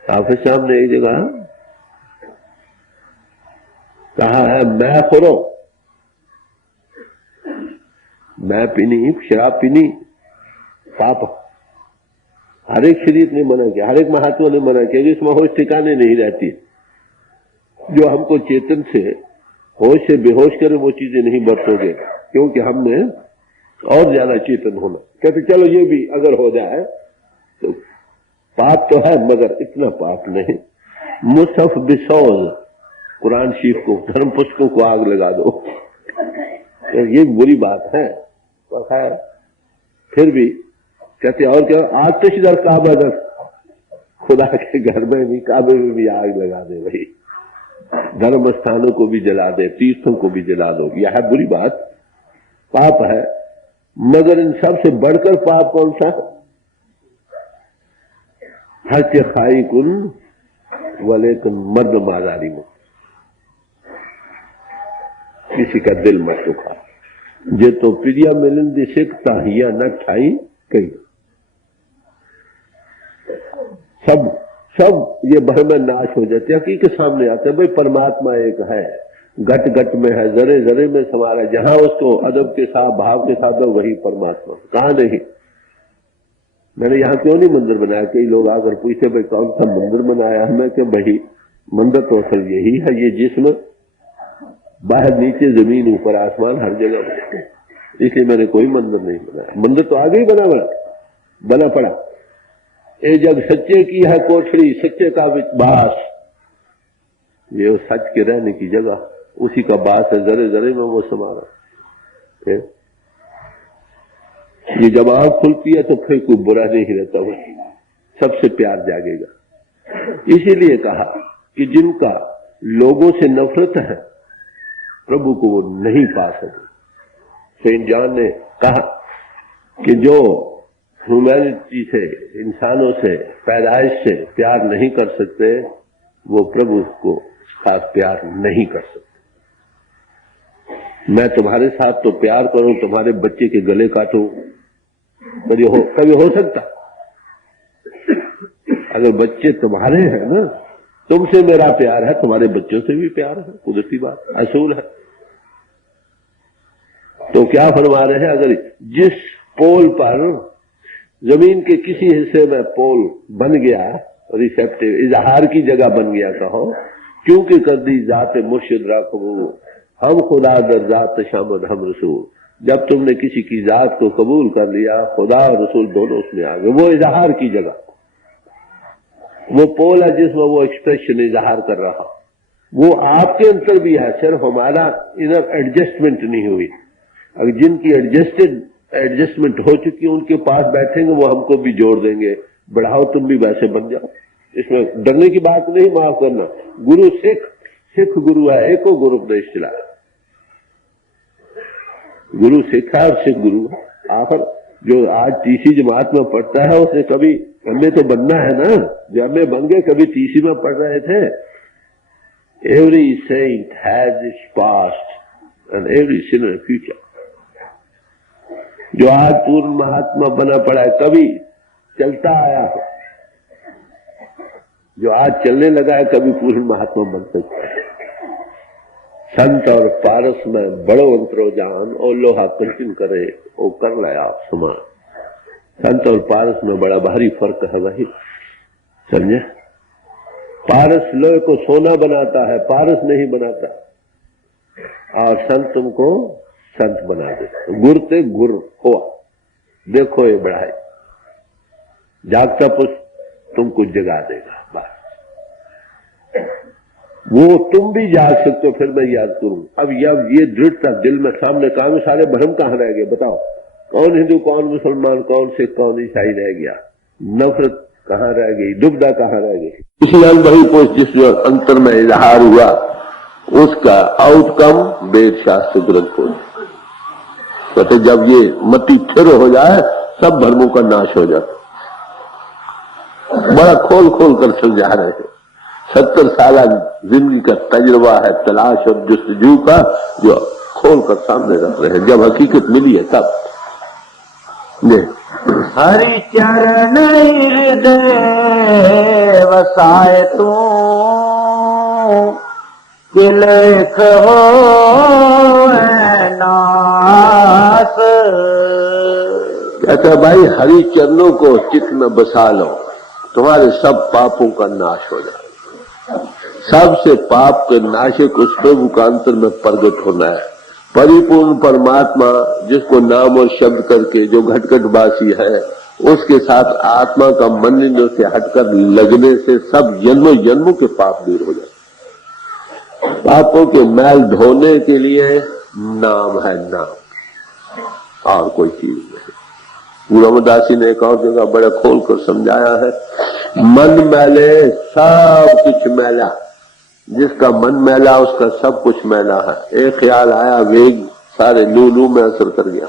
हाफिज साहब ने एक जगह कहा है, मैं खुरो, मैं पीनी, शराब पीनी पाप। हर एक शरीयत ने मना किया, हर एक महात्मा ने मना किया कि इसमें होश ठिकाने नहीं रहती। जो हमको चेतन से होश से बेहोश करे वो चीजें नहीं बरतोगे, क्योंकि हमने और ज्यादा चेतन होना। कहते चलो ये भी अगर हो जाए तो पाप तो है मगर इतना पाप नहीं। मुसहफ बिसौज, कुरान शरीफ को, धर्म पुस्तकों को आग लगा दो, ये बुरी बात है। पर है फिर भी कहते और क्या, आतिश दर काबा दर, खुदा के घर में भी, काबे में भी आग लगा दे भाई, धर्म स्थानों को भी जला दे, तीर्थों को भी जला दो। यह है बुरी बात, पाप है। मगर इन सबसे बढ़कर पाप कौन सा? हर के खाई कुन वलेकुन मर्द माजारी में, किसी का दिल मत दुखा। जे तो प्रिया मिलिंदी सिखता हिया न ठाई कई। सब ये भ्रम नाश हो जाते हैं, हकीकत सामने आते हैं। भाई परमात्मा एक है, घट घट में है, जरे जरे में समा रहा है। जहां उसको अदब के साथ, भाव के साथ, वही परमात्मा। कहा नहीं, मैंने यहां क्यों नहीं मंदिर बनाया? कई लोग आकर पूछते भाई कौन सा मंदिर बनाया है? मैं क्या भाई मंदिर तो असल यही है, ये जिस्म बाहर नीचे जमीन ऊपर आसमान हर जगह, इसलिए मैंने कोई मंदिर नहीं बनाया। मंदिर तो आगे ही बना पड़ा। ये जब सच्चे की है कोठरी, सच्चे का विश्वास, ये सच के रहने की जगह, उसी का बास है, जरे जरे में वो समा रहा है। ये जब आंख खुलती है तो फिर कोई बुरा नहीं रहता, वो सबसे प्यार जागेगा। इसीलिए कहा कि जिनका लोगों से नफरत है, प्रभु को वो नहीं पा सके। सेंट जॉन ने कहा कि जो ह्यूमैनिटी से, इंसानों से, पैदाइश से प्यार नहीं कर सकते, वो प्रभु को साथ प्यार नहीं कर सकते। मैं तुम्हारे साथ तो प्यार करूं, तुम्हारे बच्चे के गले काटूं, कभी हो सकता? अगर बच्चे तुम्हारे हैं ना, तुमसे मेरा प्यार है, तुम्हारे बच्चों से भी प्यार है, कुदरती बात, असूल है। तो क्या फरमा रहे हैं? अगर जिस पोल पर जमीन के किसी हिस्से में पोल बन गया, रिसेप्टिव इजहार की जगह बन गया, कहो क्योंकि कर दी जाते मुर्शिद राखबू, हम खुदा दर जात शामद हम रसूल। जब तुमने किसी की जात को कबूल कर लिया, खुदा और रसूल दोनों उसमें आ गए। वो इजहार की जगह, वो पोल है जिसमें वो एक्सप्रेशन इजहार कर रहा, वो आपके अंदर भी है, सिर्फ हमारा इधर एडजस्टमेंट नहीं हुई। अगर जिनकी एडजस्टमेंट हो चुकी है, उनके पास बैठेंगे, वो हमको भी जोड़ देंगे, बढ़ाओ तुम भी वैसे बन जाओ। इसमें डरने की बात नहीं, माफ करना। गुरु सिख गुरु है, एको गुरु उपदेश चलाया। गुरु सिख है और सिख गुरु है। आखिर जो आज तीसरी जमात में पढ़ता है, उसने कभी हमें तो बनना है ना, जो हमें बन गए, कभी तीसरी में पढ़ रहे थे। Every saint has its past and every sinner future. जो आज पूर्ण महात्मा बना पड़ा है, कभी चलता आया हो, जो आज चलने लगा है, कभी पूर्ण महात्मा बन सकता है। संत और पारस में बड़ो अंतरो जान, और लोहा कंचन करे वो कर लाया आप समान। संत और पारस में बड़ा भारी फर्क है भाई, समझे? पारस लोहे को सोना बनाता है, पारस नहीं बनाता। और संत तुमको संत बना दे। गुर ते गुर हुआ, देखो ये बढ़ाई, जागता पुष्प तुमको जगा देगा। बस वो तुम भी जाग सकते हो। फिर मैं याद करूं, अब ये दृढ़ता दिल में सामने काम, सारे भ्रम कहां रह गए बताओ? कौन हिंदू, कौन मुसलमान, कौन सिख, कौन ईसाई रह गया? नफरत कहाँ रह गई, दुविधा कहाँ रह गई। इसी अनुभवी पोष जिस अंतर में इजहार हुआ उसका आउटकम वेद शास्त्र ग्रंथ पोष। कहते जब ये मति थिर हो जाए सब धर्मों का नाश हो जाता। बड़ा खोल खोल कर समझा रहे हैं। 70 साल जिंदगी का तजुर्बा है तलाश और जस्तजू का, जो खोल कर सामने रख रहे हैं। जब हकीकत मिली है तब हरि चरण हृदय वसाए तू तिलक हो नास। कहता भाई हरि चरणों को चित्त में बसा लो, तुम्हारे सब पापों का नाश हो जाएगा। सबसे पाप के नाशक उस प्रभु का अंतर में प्रगट होना है। परिपूर्ण परमात्मा जिसको नाम और शब्द करके जो घटघटवासी है उसके साथ आत्मा का मंलिन्यों से हटकर लगने से सब जन्मों जन्मों के पाप दूर हो जाते। पापों के मैल धोने के लिए नाम है नाम, और कोई चीज नहीं। गुरु रामदासी ने एक और जगह बड़ा खोल कर समझाया है, मन मैले सब कुछ मैला, जिसका मन मैला उसका सब कुछ मैला है। एक ख्याल आया वेग सारे लू में असर कर गया।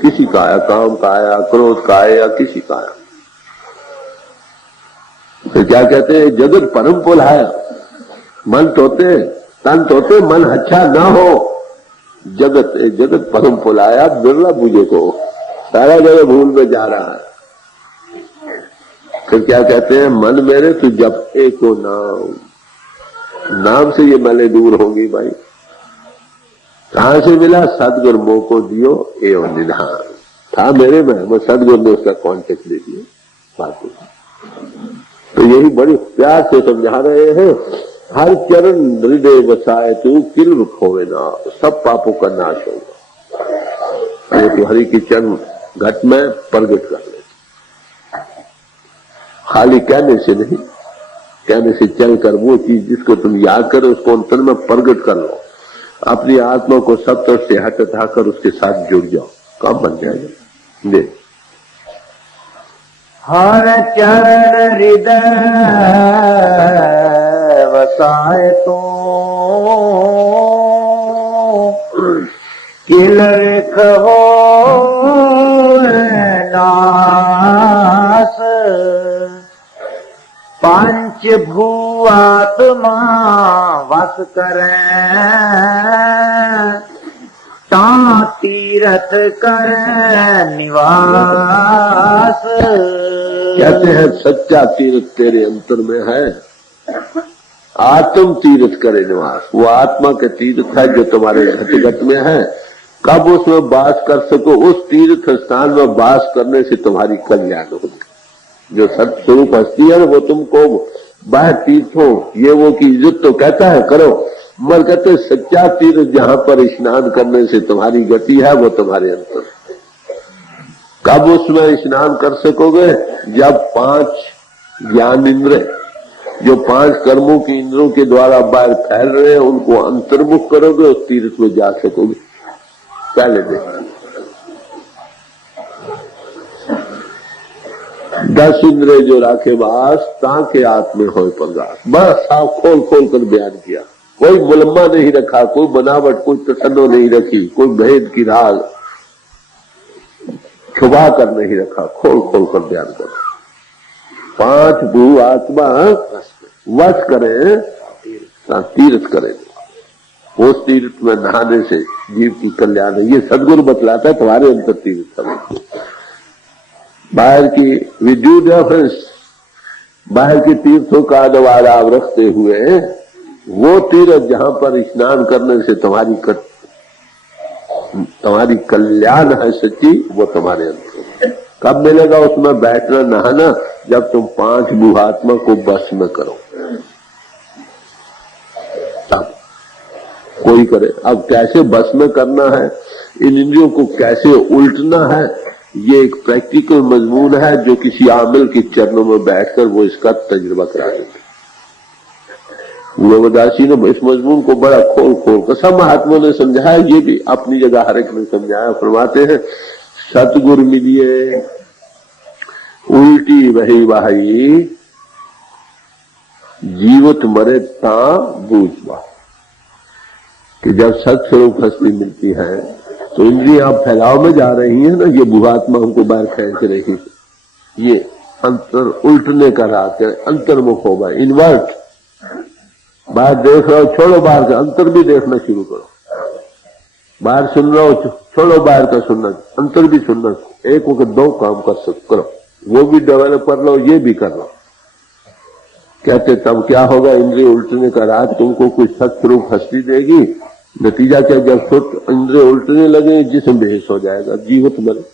किसी का आया, काम का आया, क्रोध का आया, किसी का आया। तो क्या कहते हैं, जगत परम पुल है। मन तोते तन तोते मन अच्छा ना हो। जगत परम पुल आया, बिरला बुझे को सारा जगह भूल में जा रहा है। फिर क्या कहते हैं, मन मेरे तू जब एक हो नाम से ये मैले दूर होंगी। भाई कहां से मिला, सदगुरु मोह को दियो एवं निधान था मेरे में, वो सदगुरु ने उसका कॉन्टेक्ट दे दिया बात। तो यही बड़ी प्यार से समझा रहे हैं, हर चरण हृदय बसाए तू किल खोवे ना, सब पापों का नाश होगा। ये तो हरि की चरण घट में प्रगट कर ले, खाली कहने से नहीं, कहने से चलकर वो चीज जिसको तुम याद करो उसको अंतर में प्रगट कर लो। अपनी आत्मा को सब तरफ से हटाकर उसके साथ जुड़ जाओ, काम बन जाएगा। देख हर चरण हृदय वसाए तो किलरख हो नास। पंच भूआत्मा वस करें ता तीरथ करें निवास। कहते हैं सच्चा तीर्थ तेरे अंतर में है, आत्म तीर्थ करे निवास। वो आत्मा के तीर्थ है जो तुम्हारे घट में है। कब उसमें वास कर सको, उस तीर्थ स्थान में वास करने से तुम्हारी कल्याण होगी। जो सत्स्वरूप हस्ती है वो तुमको बाहर तीर्थों ये वो की इज्जत तो कहता है करो, मगर कहते सच्चा तीर्थ जहां पर स्नान करने से तुम्हारी गति है वो तुम्हारे अंतर। कब उसमें स्नान कर सकोगे, जब 5 ज्ञान इंद्र जो 5 कर्मों के इंद्रों के द्वारा बाहर फैल रहे हैं उनको अंतर्मुख करोगे, उस तीर्थ में जा सकोगे। पहले देखो 10 इंद्रिय जो राखे बास ताके आत्मे होए प्रगास। बस साफ खोल खोल कर बयान किया, कोई मुलम्मा नहीं रखा, कोई बनावट, कोई तसन्नो नहीं रखी, कोई भेद की राग छुपा कर नहीं रखा, खोल खोल कर बयान करो। 5 भू आत्मा वश करें तीर्थ करें, उस तीर्थ में नहाने से जीव की कल्याण है। ये सदगुरु बतलाता है तुम्हारे अंतर तीर्थ है। बाहर की विद्यु डिफरेंस, बाहर के तीर्थों का अनुवाद आप रखते हुए वो तीर्थ जहां पर स्नान करने से तुम्हारी कल्याण है सच्ची, वो तुम्हारे अंदर कब मिलेगा। उसमें बैठना नहाना जब तुम 5 भूआत्मा को बस में करो तब कोई करे। अब कैसे बस में करना है, इन इंद्रियों को कैसे उल्टना है, ये एक प्रैक्टिकल मजमून है जो किसी आमिल के चरणों में बैठकर वो इसका तजुर्बा करा देते। गुरुदासी ने इस मजमून को बड़ा खोल खोल कर सब महात्माओं ने समझाया, ये भी अपनी जगह हर एक ने समझाया। फरमाते हैं सतगुरु मिलिए उल्टी वही वाही जीवत मरे ता बूझवा कि जब सत्स्वरूप हस्ती मिलती है तो इंद्रियां फैलाव में जा रही है ना, ये भूआत्मा हमको बाहर खींच रही है, ये अंतर उल्टने का रात है, अंतर्मुख होगा, इन्वर्ट। बाहर देख रहे हो, छोड़ो बाहर का, अंतर भी देखना शुरू करो। बाहर सुन रहे हो, छोड़ो बाहर का सुनना, अंतर भी सुनना। एक वक्त दो काम कर करो, वो भी डेवलप कर लो, ये भी कर लो। कहते तब क्या होगा, इंद्रिय उल्टने का रात तुमको कुछ सत्स्वरूप हस्ती देगी। नतीजा क्या, जब सुत इंद्रिय उल्टने लगे जिसम बेहोश हो जाएगा, जीवत मरे।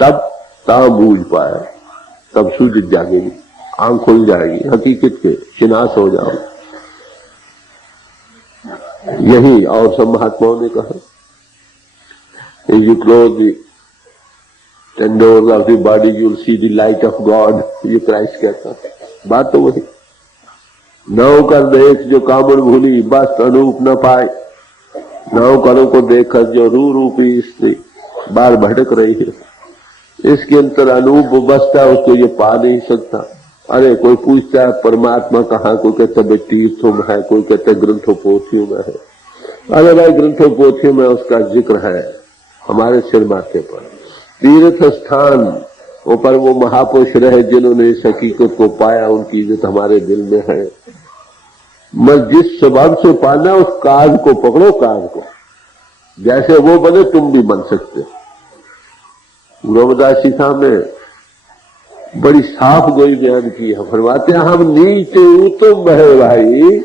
तब ता बूझ पाए, तब सूझ जागेगी, आंख खुल जाएगी, हकीकत के शिनास हो जाओ। यही और सब महात्माओं ने कहा, you close the 10 doors of the body, you will see the light of God, ये क्राइस्ट कहता। बात तो वही, नौ कर देख जो कामड़ भूली, बस अनूप न पाए। नौ करों को देखकर जो रूपी स्त्री बाहर भटक रही है, इसके अंतर अनूप बसता, उसको ये पा नहीं सकता। अरे कोई पूछता है परमात्मा कहाँ, कोई कहता है तीर्थों में है, कोई कहता है ग्रंथों पोथियों में है। अरे भाई ग्रंथों पोथियों में उसका जिक्र है हमारे सिर माथे पर। तीर्थ स्थान ऊपर वो महापुरुष रहे जिन्होंने इस हकीकत को पाया, उनकी इज्जत हमारे दिल में है। मगर जिस सबब से पाना, उस काज को पकड़ो, काज को। जैसे वो बने तुम भी बन सकते। गोविंदास जी साहब ने बड़ी साफ गोई बयान की है, फरमाते हैं हम नीचे तुम बहे भाई।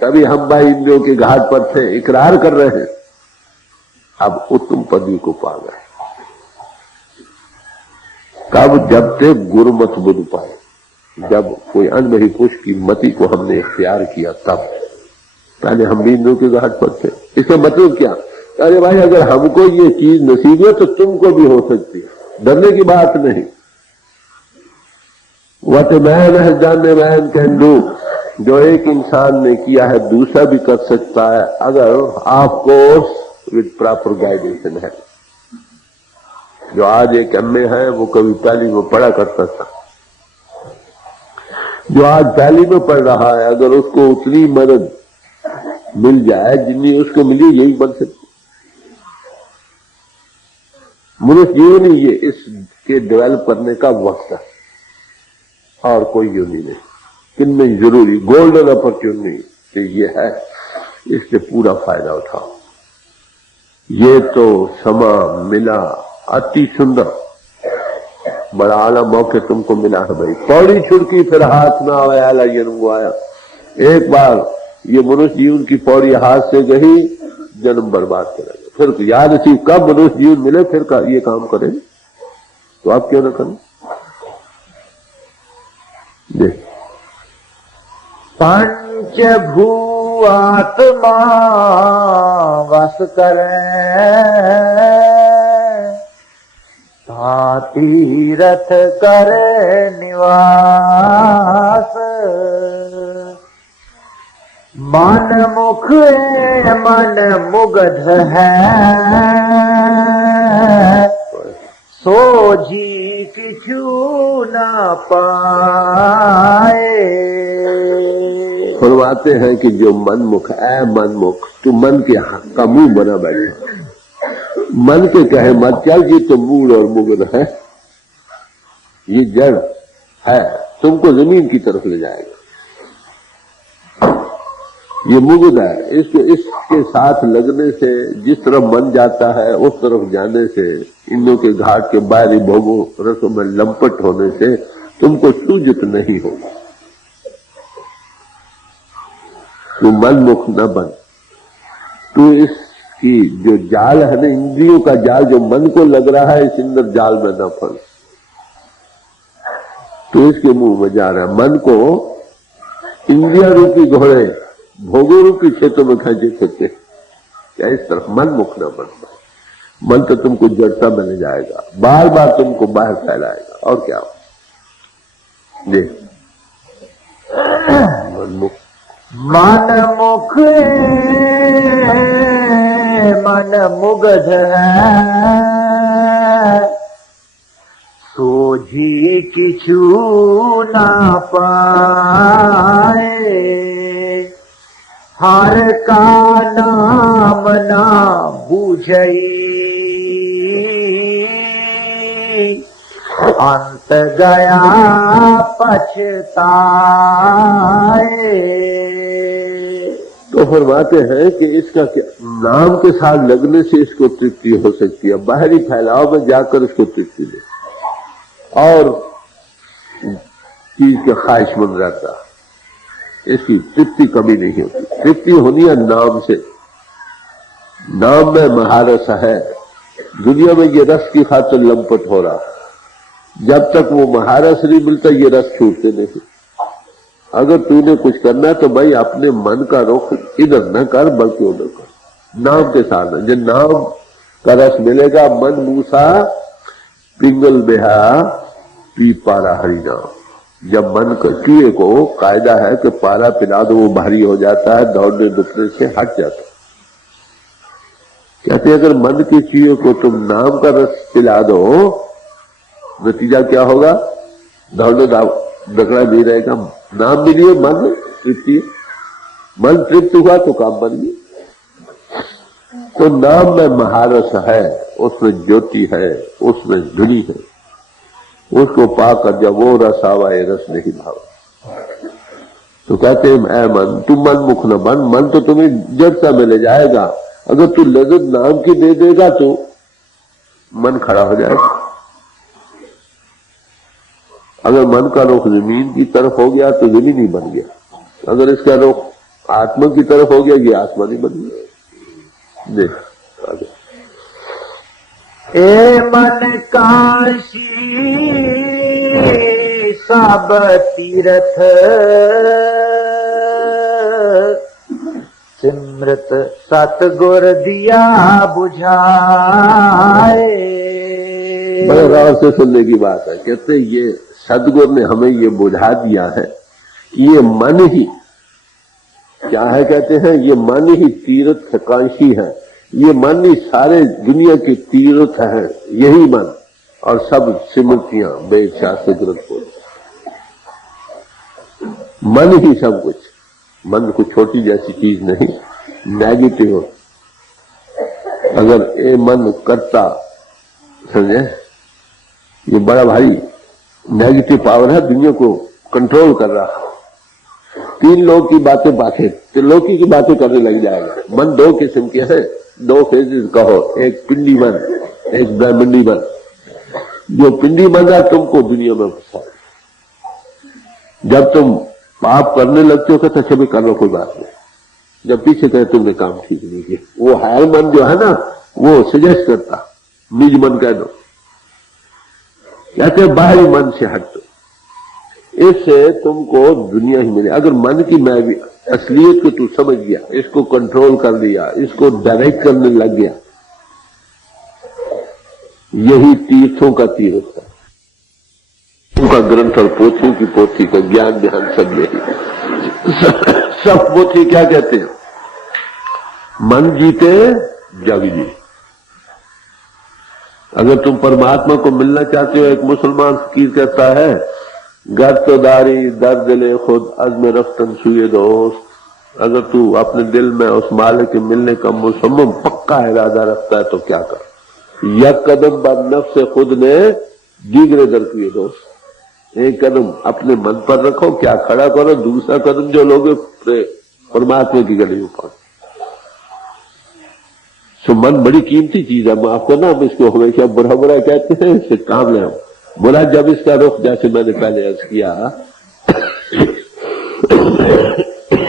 तभी हम भाई इंद्रियों के घाट पर थे, इकरार कर रहे हैं, अब उत्तम पदवी को पा गए। कब, जब तक गुरुमत बुध पाए, जब कोई अनबही पुरुष की मति को हमने इख्तियार किया, तब। पहले हम भी इंद्रियों के घाट पर थे। इसका मतलब क्या, अरे भाई अगर हमको ये चीज नसीब है तो तुमको भी हो सकती है, डरने की बात नहीं। What a man has done a man can do, जो एक इंसान ने किया है दूसरा भी कर सकता है, अगर of course with proper guidance and help. जो आज एक एमए है वो कभी पहली में पढ़ा करता था, जो आज पहली में पढ़ रहा है, अगर उसको उतनी मदद मिल जाए जितनी उसको मिली, यही बन सकती। मनुष्य जीवन ही ये इसके डेवलप करने का वक्त है, और कोई यूनी नहीं। कितनी जरूरी गोल्डन अपॉर्चुनिटी ये है, इससे पूरा फायदा उठाओ। ये तो समा मिला अति सुंदर, बड़ा आला मौके तुमको मिला है भाई। पौड़ी छुड़की फिर हाथ में आवे आला जन्म आया। एक बार ये मनुष्य जीवन की पौड़ी हाथ से गई, जन्म बर्बाद करेगा। फिर याद रखिए, कब मनुष्य जीवन मिले फिर ये काम करें, तो आप क्यों ना करें। देख, पंचभूत आत्मा वस करे, तीरथ करे निवास। मन मुख मन मुग्ध है, सोझी किछु न पाए। फरमाते हैं कि जो मनमुख है, मनमुख तो मन के हक का मुंह बना बैठा, मन के कहे मत चल, ये तो मूल और मुग्ध है, ये जड़ है, तुमको जमीन की तरफ ले जाएगा। ये मुग्ध है, इसके साथ लगने से जिस तरफ मन जाता है उस तरफ जाने से, इंद्रियों के घाट के बाहरी भोगों रसों में लंपट होने से तुमको सूझत नहीं होगा। तू मनमुख न बन, तू इसकी जो जाल है ना, इंद्रियों का जाल जो मन को लग रहा है, इस इंद्र जाल में न फंस। तो इसके मुंह में जा रहा है, मन को इंद्रिया रूपी घोड़े भोगों रूपी क्षेत्रों में खींचे सकते। क्या इस तरफ मनमुख न बन पाए, मन तो तुमको जड़ता में ले जाएगा, बार बार तुमको बाहर फैलाएगा। और क्या हो, देख मनमुख मन मुख मन मुग्ध है, सोझी किछु ना पाए, हर का नाम ना बूझई, अंत गया पछताए। तो फरमाते हैं कि इसका क्या नाम के साथ लगने से इसको तृप्ति हो सकती है, बाहरी फैलाव में जाकर इसको तृप्ति दे और चीज का ख्वाहिशमंद रहता, इसकी तृप्ति कभी नहीं होती। तृप्ति होनी है नाम से, नाम में महारस है। दुनिया में ये रस की खातिर लंपट हो रहा, जब तक वो महारस नहीं मिलता ये रस छूटते नहीं। अगर तूने कुछ करना है तो भाई अपने मन का रुख इधर न कर बल्कि उधर कर, नाम के साथ। जब नाम का रस मिलेगा, मन मूसा पिंगल बेहा पी पारा हरि नाम। जब मन का चूहे को कायदा है कि पारा पिला दो, वो भारी हो जाता है, दौड़ने दुखने से हट जाता है। कहते हैं अगर मन के चूहे को तुम नाम का रस पिला दो, नतीजा क्या होगा? दौड़ने दगड़ा नहीं रहेगा, नाम मिलिए, मन तृप्ति, मन तृप्त हुआ तो काम बन गया। तो नाम में महारस है, उसमें ज्योति है, उसमें धुनी है, उसको पाकर जब वो रस आवा, ये रस नहीं भावा। तो कहते हैं ऐ मन, तू मन मुख न बन, मन तो तुम्हें जड़ता में ले जाएगा। अगर तू लज्जत नाम की दे देगा तो मन खड़ा हो जाएगा। अगर मन का रुख जमीन की तरफ हो गया तो जमीन ही बन गया, अगर इसका रुख आत्मा की तरफ हो गया ये आत्मा नहीं बन गया। देख आगे। ए मन काशी सब तीरथ, सिमृत सतगुर दिया बुझाए। बड़े गौर से सुनने की बात है। कहते ये सदगुरु ने हमें ये बुझा दिया है कि ये मन ही क्या है, कहते हैं ये मन ही तीर्थ कांशी है, ये मन ही सारे दुनिया के तीर्थ है, यही मन और सब स्मृतियां वेद शास्त्र ग्रंथ को, मन ही सब कुछ। मन को छोटी जैसी चीज नहीं, नेगेटिव। अगर ये मन करता, समझे, ये बड़ा भारी नेगेटिव पावर है, दुनिया को कंट्रोल कर रहा है। तीन लोग की बातें बातें त्रिलोकी की बातें करने लग जाएगा। मन दो किस्म के हैं, दो फेजेस कहो, एक पिंडी मन, एक ब्रह्मंडी मन। जो पिंडी मन है तुमको दुनिया में फंसा, जब तुम पाप करने लगते हो कहते अच्छा भी कर लो कोई बात नहीं, जब पीछे कहे तुमने काम ठीक नहीं किया। वो हायर मन जो है ना वो सजेस्ट करता, निज मन कह दो, कहते बाहरी मन से हट दो, इससे तुमको दुनिया ही मिले। अगर मन की मैं भी असलियत को तू समझ गया, इसको कंट्रोल कर लिया, इसको डायरेक्ट करने लग गया, यही तीर्थों का तीर्थ है। उनका ग्रंथ और पोथियों की पोथी का ज्ञान ध्यान सब यही। सब पोथी क्या कहते हैं? मन जीते जग जी। अगर तुम परमात्मा को मिलना चाहते हो, एक मुसलमान फकीर कहता है, घर तो दारी दर्द ले खुद अज़्म रफ्तन सुए दोस्त। अगर तू अपने दिल में उस मालिक के मिलने का मुसम्मम पक्का इरादा रखता है तो क्या कर, यक कदम बद नफ्स से खुद ने दीगरे दर किए दोस्त। एक कदम अपने मन पर रखो, क्या खड़ा करो, दूसरा कदम जो लोगे परमात्मा की गली में पहुंच। सो मन बड़ी कीमती चीज है। आपको ना हम इसको हमेशा बुरा बुरा कहते हैं, इससे काम ले। बुरा जब इसका रुख, जैसे मैंने पहले अर्ज किया,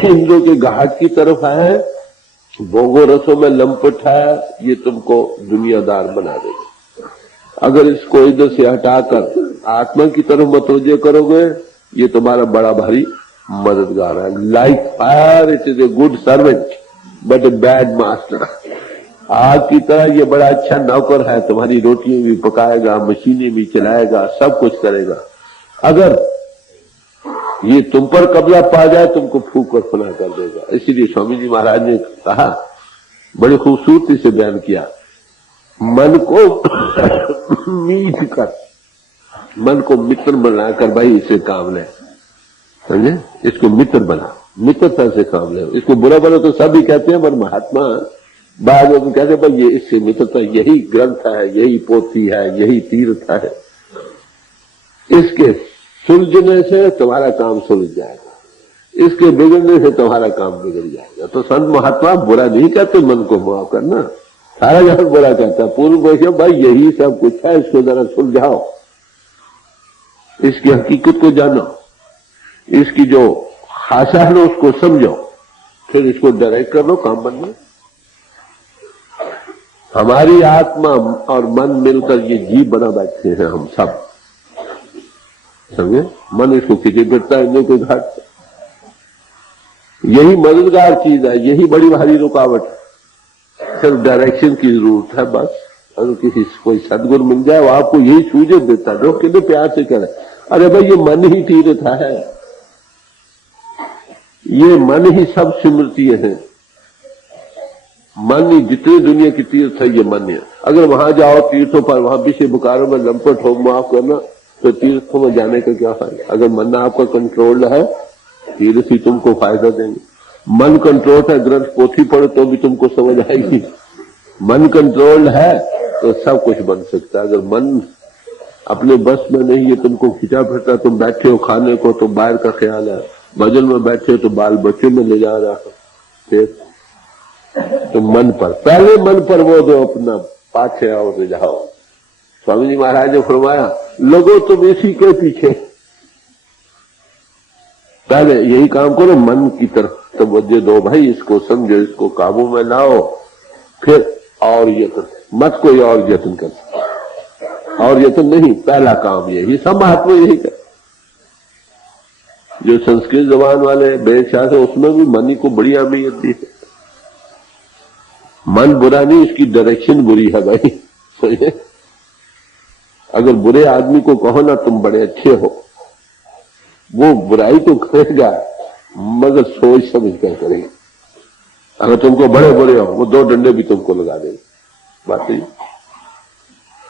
इंद्रों के घाट की तरफ है, भोगो रसों में लंपट है, ये तुमको दुनियादार बना देगा। अगर इसको इधर से हटाकर आत्मा की तरफ मतवज्जे करोगे, ये तुम्हारा बड़ा भारी मददगार है। Like fire it is a good servant but a bad master. आग की तरह ये बड़ा अच्छा नौकर है, तुम्हारी रोटियां भी पकाएगा, मशीनें भी चलाएगा, सब कुछ करेगा। अगर ये तुम पर कब्जा पा जाए तुमको फूंक कर फना कर देगा। इसीलिए स्वामी जी महाराज ने कहा, बड़ी खूबसूरती से बयान किया, मन को मीठ कर मन को मित्र बनाकर भाई इसे काम ले, समझे, इसको मित्र बना, मित्रता से काम ले। इसको बुरा बना तो सभी कहते हैं, पर महात्मा बाद में कहते हैं भाई ये इससे मित्रता, यही ग्रंथ है, यही पोथी है, यही तीर्थ है, इसके सुलझने से तुम्हारा काम सुलझ जाएगा, इसके बिगड़ने से तुम्हारा काम बिगड़ जाएगा। तो संत महात्मा बुरा नहीं कहते मन को माफ करना, सारा जहां बुरा कहता है। पूर्व वैश्य भाई यही सब कुछ है, इसको जरा सुलझाओ, इसकी हकीकत को जानो, इसकी जो खासा है ना उसको समझो, फिर इसको डायरेक्ट कर लो, काम बन गया। हमारी आत्मा और मन मिलकर ये जीव बना बैठे हैं हम सब, समझे। मन इसको खींचे फिरता है, नहीं कोई घाट, यही मददगार चीज है, यही बड़ी भारी रुकावट है। सिर्फ डायरेक्शन की जरूरत है बस। अगर किसी कोई सदगुरु मिल जाए वो आपको यही सूझे देता, लोग कितने प्यार से करें, अरे भाई ये मन ही तीर्थ है, ये मन ही सब स्मृति है, मन ही जितने दुनिया की तीर्थ है ये मन है। अगर वहां जाओ तीर्थों पर, वहां विषय बुकारों में लंपट हो माफ करना, तो तीर्थों में जाने का क्या फायदा। अगर मन आपका कंट्रोल है, तीर्थ ही तुमको फायदा देंगे। मन कंट्रोल है, ग्रंथ पोथी पढ़ो तो भी तुमको समझ आएगी। मन कंट्रोल है तो सब कुछ बन सकता है। अगर मन अपने बस में नहीं है, तुमको खिंचा फिरता, तुम बैठे हो खाने को तो बाहर का ख्याल है, भजन में बैठे हो तो बाल बच्चे में ले जा रहा हो, फिर तो मन पर, पहले मन पर वो दो अपना, पाछे आओ तो जाओ। स्वामी जी महाराज ने फरमाया, लोगो तुम इसी के पीछे, पहले यही काम करो, मन की तरफ तवज्जो दो, भाई इसको समझो, इसको काबू में लाओ, फिर और यत्न, मत कोई और यत्न कर, और यत्न नहीं, पहला काम यही। सब महात्मा यही कर, जो संस्कृत जबान वाले वेदशास्त्र है उसमें भी मन को बड़ी अहमियत दी है। मन बुरा नहीं, इसकी डायरेक्शन बुरी है भाई। अगर बुरे आदमी को कहो ना तुम बड़े अच्छे हो, वो बुराई तो करेगा मगर सोच समझ कर करेगा। अगर तुमको बड़े बुरे हो, वो दो डंडे भी तुमको लगा देगा। बात नहीं।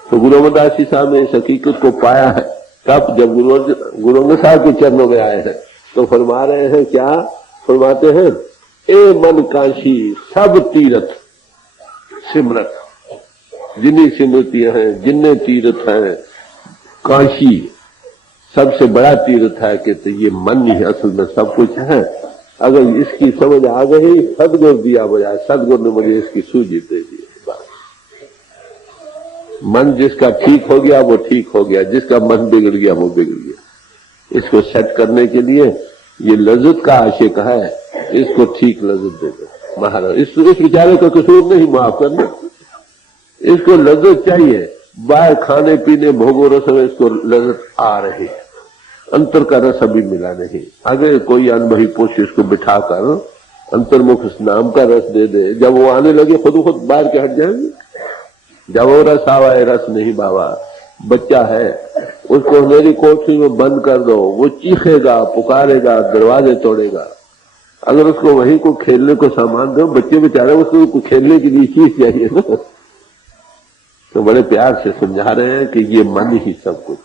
तो गुरु अमरदास जी साहब ने इस हकीकत को पाया है तब, जब गुरु अंगद साहब के चरणों में आए हैं तो फरमा रहे हैं, क्या फरमाते हैं, ए मन काशी सब तीर्थ सिमरत, जिन्हीं सिमृतियां हैं, जिन्ने तीर्थ हैं, काशी सबसे बड़ा तीर्थ है कि तो ये मन ही असल में सब कुछ है। अगर इसकी समझ आ गई, सदगुरु दिया बजाय, सदगुरु ने मुझे इसकी सूझी दे दी। मन जिसका ठीक हो गया वो ठीक हो गया, जिसका मन बिगड़ गया वो बिगड़ गया। इसको सेट करने के लिए ये लज्जत का आशिक है, इसको ठीक लज्जत दे दो महाराज। इस बेचारे का कसूर नहीं, माफ करना, इसको लज्जत चाहिए। बाहर खाने पीने भोगो रस में इसको लज्जत आ रही है, अंतर का रस अभी मिला नहीं। अगर कोई अनुभवी पुरुष इसको बिठा कर अंतर्मुख नाम का रस दे दे, जब वो आने लगे खुद बाहर के हट जाएंगे। जब वो रस आवाए रस नहीं बाबा, बच्चा है उसको मेरी कोठरी में बंद कर दो, वो चीखेगा, पुकारेगा, दरवाजे तोड़ेगा। अगर उसको वहीं को खेलने को सामान दो, बच्चे बेचारे उसको खेलने के लिए चीज चाहिए ना। तो बड़े प्यार से समझा रहे हैं कि ये मन ही सब कुछ,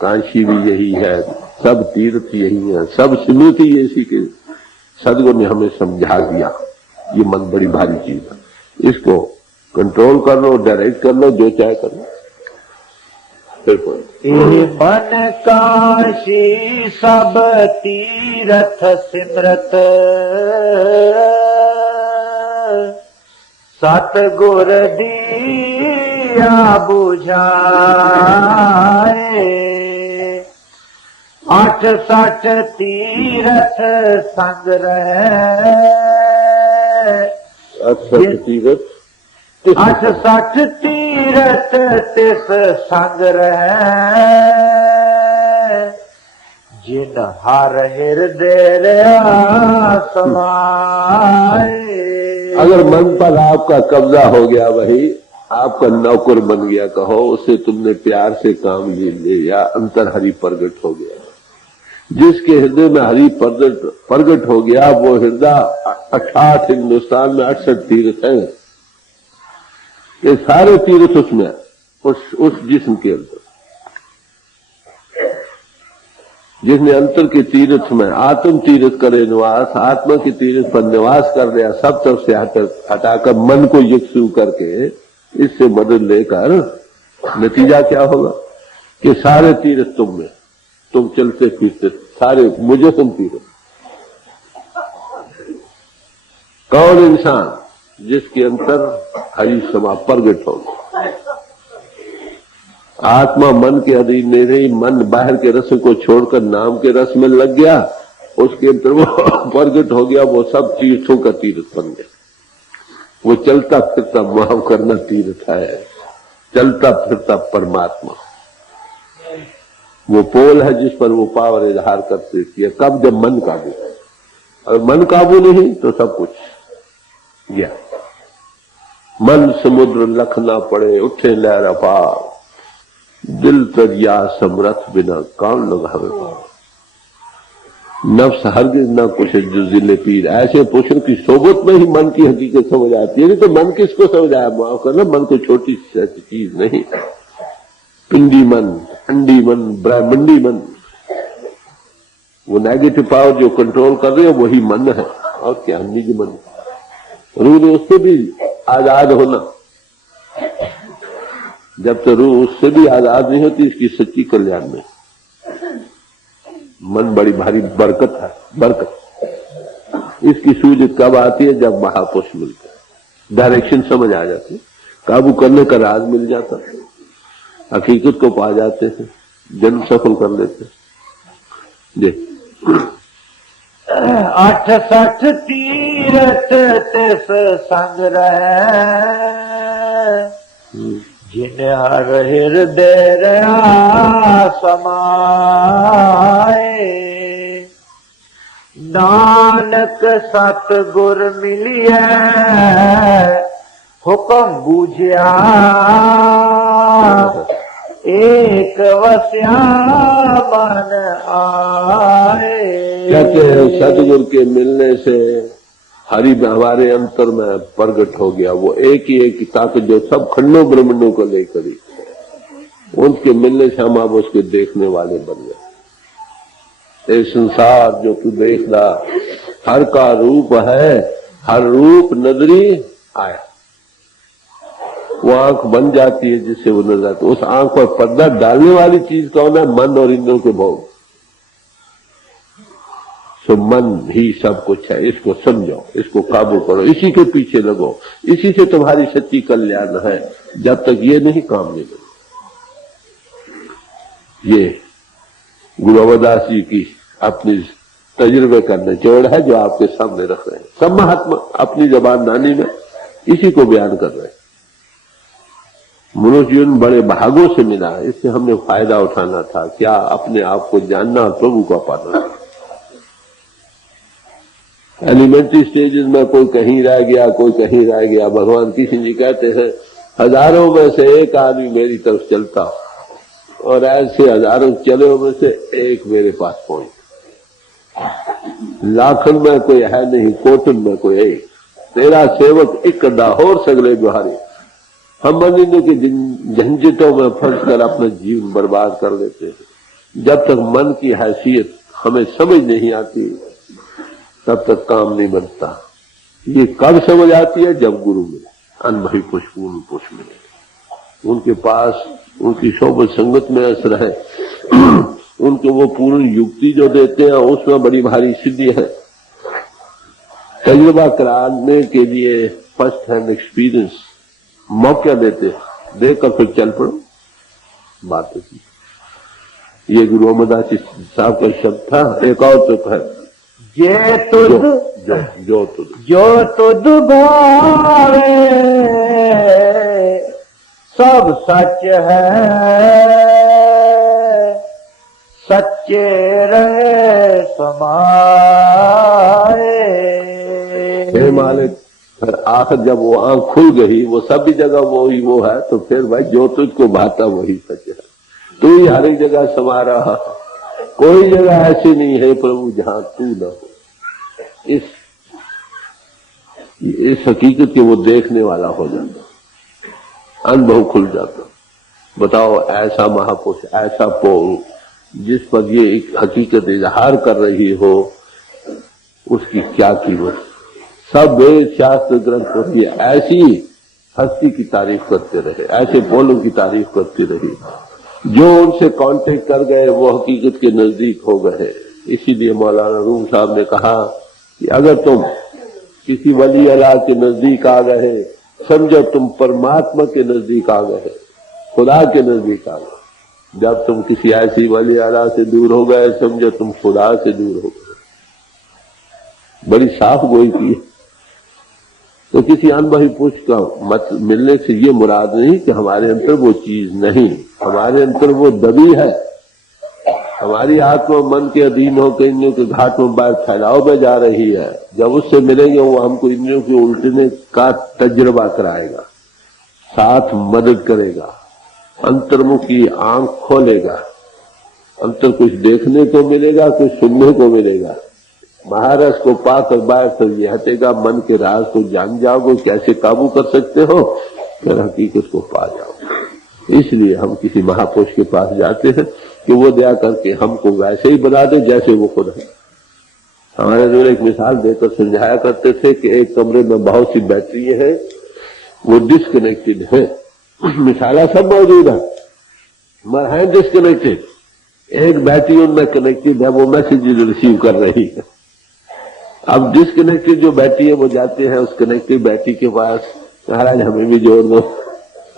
काशी भी यही है, सब तीर्थ यही है, सब स्मृति इसी के। सदगुरु ने हमें समझा दिया ये मन बड़ी भारी चीज है, इसको कंट्रोल कर लो, डायरेक्ट कर लो, जो चाहे कर लो। मन काशी सब तीर्थ सिमरत, सतगुर दिया बुझाए, 68 तीर्थ संग रहे, 68 तीर्थ 68 तीर्थ तिस संग रहे, जिन हर हृदय समाए। अगर मन पर आपका कब्जा हो गया, वही आपका नौकर बन गया, कहो उसे तुमने प्यार से काम ले लिया, अंतर हरि प्रगट हो गया। जिसके हृदय में हरि प्रगट हो गया, वो हृदय 68 हिंदुस्तान में 68 तीर्थ है, ये सारे तीर्थ उसमें, उस जिस्म के अंदर। जिसने अंतर के तीर्थ में आत्म तीर्थ करे निवास, आत्मा के तीर्थ पर निवास कर दिया, सब तरफ से हटाकर मन को यकसू करके इससे मदद लेकर, नतीजा क्या होगा कि सारे तीर्थ तुम में, तुम चलते फिरते सारे मुझे तुम तीर्थ। कौन इंसान जिसके अंतर हरि समा प्रगट होगा, आत्मा मन के अधीन नहीं रही, मन बाहर के रस को छोड़कर नाम के रस में लग गया, उसके अंतर वो प्रगट हो गया, वो सब तीर्थों का तीर्थ बन गया। वो चलता फिरता माफ करना तीर्थ है, चलता फिरता परमात्मा वो पोल है जिस पर वो पावर इजहार करते किया। कब? जब मन काबू, अगर मन काबू नहीं तो सब कुछ गया। मन समुद्र लखना पड़े, उठे लहर अपार, दिल तरिया समरथ बिना कौन लगावे पार। नफ्स हरगिज ना कुछ जो जिले पीर, ऐसे पुरुषों की सोबत में ही मन की हकीकत समझ आती है। नहीं तो मन किसको समझ आया? माफ करना, मन को छोटी चीज नहीं, पिंडी मन, अंडी मन, ब्रह्मंडी मन, वो नेगेटिव पावर जो कंट्रोल कर रहे हो वही मन है, और क्या निज मन। रूह ने उससे भी आजाद होना, जब तक रूह उससे भी आजाद नहीं होती इसकी सच्ची कल्याण में। मन बड़ी भारी बरकत है, बरकत। इसकी सूझ कब आती है? जब महापुरुष मिलते हैं, डायरेक्शन समझ आ जाती है, काबू करने का राज मिल जाता है, हकीकत को पा जाते हैं, जन्म सफल कर लेते हैं। जी 68 तीरथ तिस संग रहे, जिन हर हृदय रहा समाए। नानक सतगुर मिलिए हुक्म बूझिया, एक वस्या मन आए। कहते हैं सतगुरु के मिलने से हरि हमारे अंतर में प्रगट हो गया। वो एक ही एक ताकत जो सब खंडों ब्रह्मंडों को लेकर ही, उनके मिलने से हम अब उसके देखने वाले बन गए। ये संसार जो तू देख रहा, हर का रूप है, हर रूप नजरी आया। वो आंख बन जाती है जिससे वो नजर आती है। उस आंख पर पर्दा डालने वाली चीज कौन है? मन और इंद्रियों के भोग। तो मन ही सब कुछ है, इसको समझो, इसको काबू करो, इसी के पीछे लगो, इसी से तुम्हारी सच्ची कल्याण है। जब तक ये नहीं काम नहीं करो। ये गुरु अमरदास जी की अपनी तजुर्बे करने जोड़ है जो आपके सामने रख रहे हैं। सब महात्मा अपनी जबान नानी में इसी को बयान कर रहे हैं। मनुष्य जीवन बड़े भागों से मिला है, इससे हमने फायदा उठाना था। क्या? अपने आप को जानना और प्रभु को पाना। एलिमेंट्री स्टेजेस में कोई कहीं रह गया, कोई कहीं रह गया। भगवान कृष्ण जी कहते हैं हजारों में से एक आदमी मेरी तरफ चलता, और ऐसे हजारों चले में से एक मेरे पास पहुंच। लाखन में कोई है नहीं, कोटन में कोई एक। तेरा सेवक एक दाहोर सगले बिहारी। हम मन के झंझटों में फंस कर अपना जीवन बर्बाद कर लेते हैं। जब तक मन की हैसियत हमें समझ नहीं आती तब तक काम नहीं बनता। ये कब समझ आती है? जब गुरु मिले, अनुभवी पुष्पूर्ण पुरुष मिले, उनके पास उनकी सोबत संगत में असर है, उनको वो पूर्ण युक्ति जो देते हैं उसमें बड़ी भारी सिद्धि है। तजुर्बा कराने के लिए फर्स्ट हैंड एक्सपीरियंस मौका देते, देकर फिर चल पड़ो। बात ये गुरु अमरदास साहब का शब्द था। एक और तो है ये तुद जो तुद भावे सब सच है, सच्चे रहे समाए। हे मालिक, आखिर जब वो आंख खुल गई, वो सभी जगह वो ही वो है, तो फिर भाई जो तुझको भाता वही सच है। तू ही हर एक जगह समा रहा, कोई जगह ऐसी नहीं है प्रभु जहां तू न हो। इस हकीकत के वो देखने वाला हो जाता, अनुभव खुल जाता। बताओ, ऐसा महापुरुष, ऐसा पोल जिस पर ये एक हकीकत इजहार कर रही हो, उसकी क्या कीमत। सब वेद शास्त्र ग्रंथ होती है, ऐसी हस्ती की तारीफ करते रहे, ऐसे बोलों की तारीफ करती रही। जो उनसे कांटेक्ट कर गए वो हकीकत के नजदीक हो गए। इसीलिए मौलाना रूम साहब ने कहा कि अगर तुम किसी वली अल्लाह के नजदीक आ गए, समझो तुम परमात्मा के नजदीक आ गए, खुदा के नजदीक आ गए। जब तुम किसी ऐसी वली अल्लाह से दूर हो गए, समझो तुम खुदा से दूर हो गए। बड़ी साफ गोई की। तो किसी अनुभवी पुरुष का मत मिलने से ये मुराद नहीं कि हमारे अंदर वो चीज नहीं, हमारे अंदर वो दबी है। हमारी आत्मा मन के अधीन होकर इंद्रियों के घाट में बाहर फैलाव में जा रही है। जब उससे मिलेंगे वो हमको इंद्रियों के उल्टने का तजुर्बा कराएगा, साथ मदद करेगा, अंतर्मुखी आंख खोलेगा, अंतर कुछ देखने को मिलेगा, कुछ सुनने को मिलेगा। महारस को पाकर बाहर से ये हटेगा, मन के राज को जान जाओगे, कैसे काबू कर सकते हो, फिर हकीकत को पा जाओगे। इसलिए हम किसी महापुरुष के पास जाते हैं कि वो दया करके हमको वैसे ही बना दे जैसे वो खुद है। हमारे जो एक मिसाल देकर समझाया करते थे कि एक कमरे में बहुत सी बैटरी है, वो डिस्कनेक्टेड है, मिसाला सब मौजूद है मगर है डिस्कनेक्टेड। एक बैटरी उनमें कनेक्टेड है, वो मैसेज रिसीव कर रही है। अब डिस्कनेक्टेड जो बैटरी है वो जाते हैं उस कनेक्टेड बैटरी के पास, महाराज हमें भी जोड़ दो,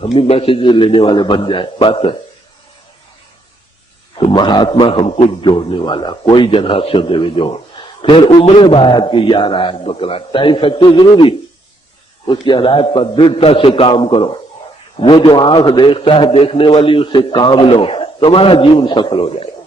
हम भी मैसेज लेने वाले बन जाए। बात है तो महात्मा हमको जोड़ने वाला, कोई जनहस्य देवे जोड़। फिर उम्र बायत की यार आयत बकरा टाइम फैक्टर जरूरी, उसकी हदायत पर दृढ़ता से काम करो। वो जो आंख देखता है देखने वाली, उससे काम लो, तुम्हारा जीवन सफल हो जाएगा।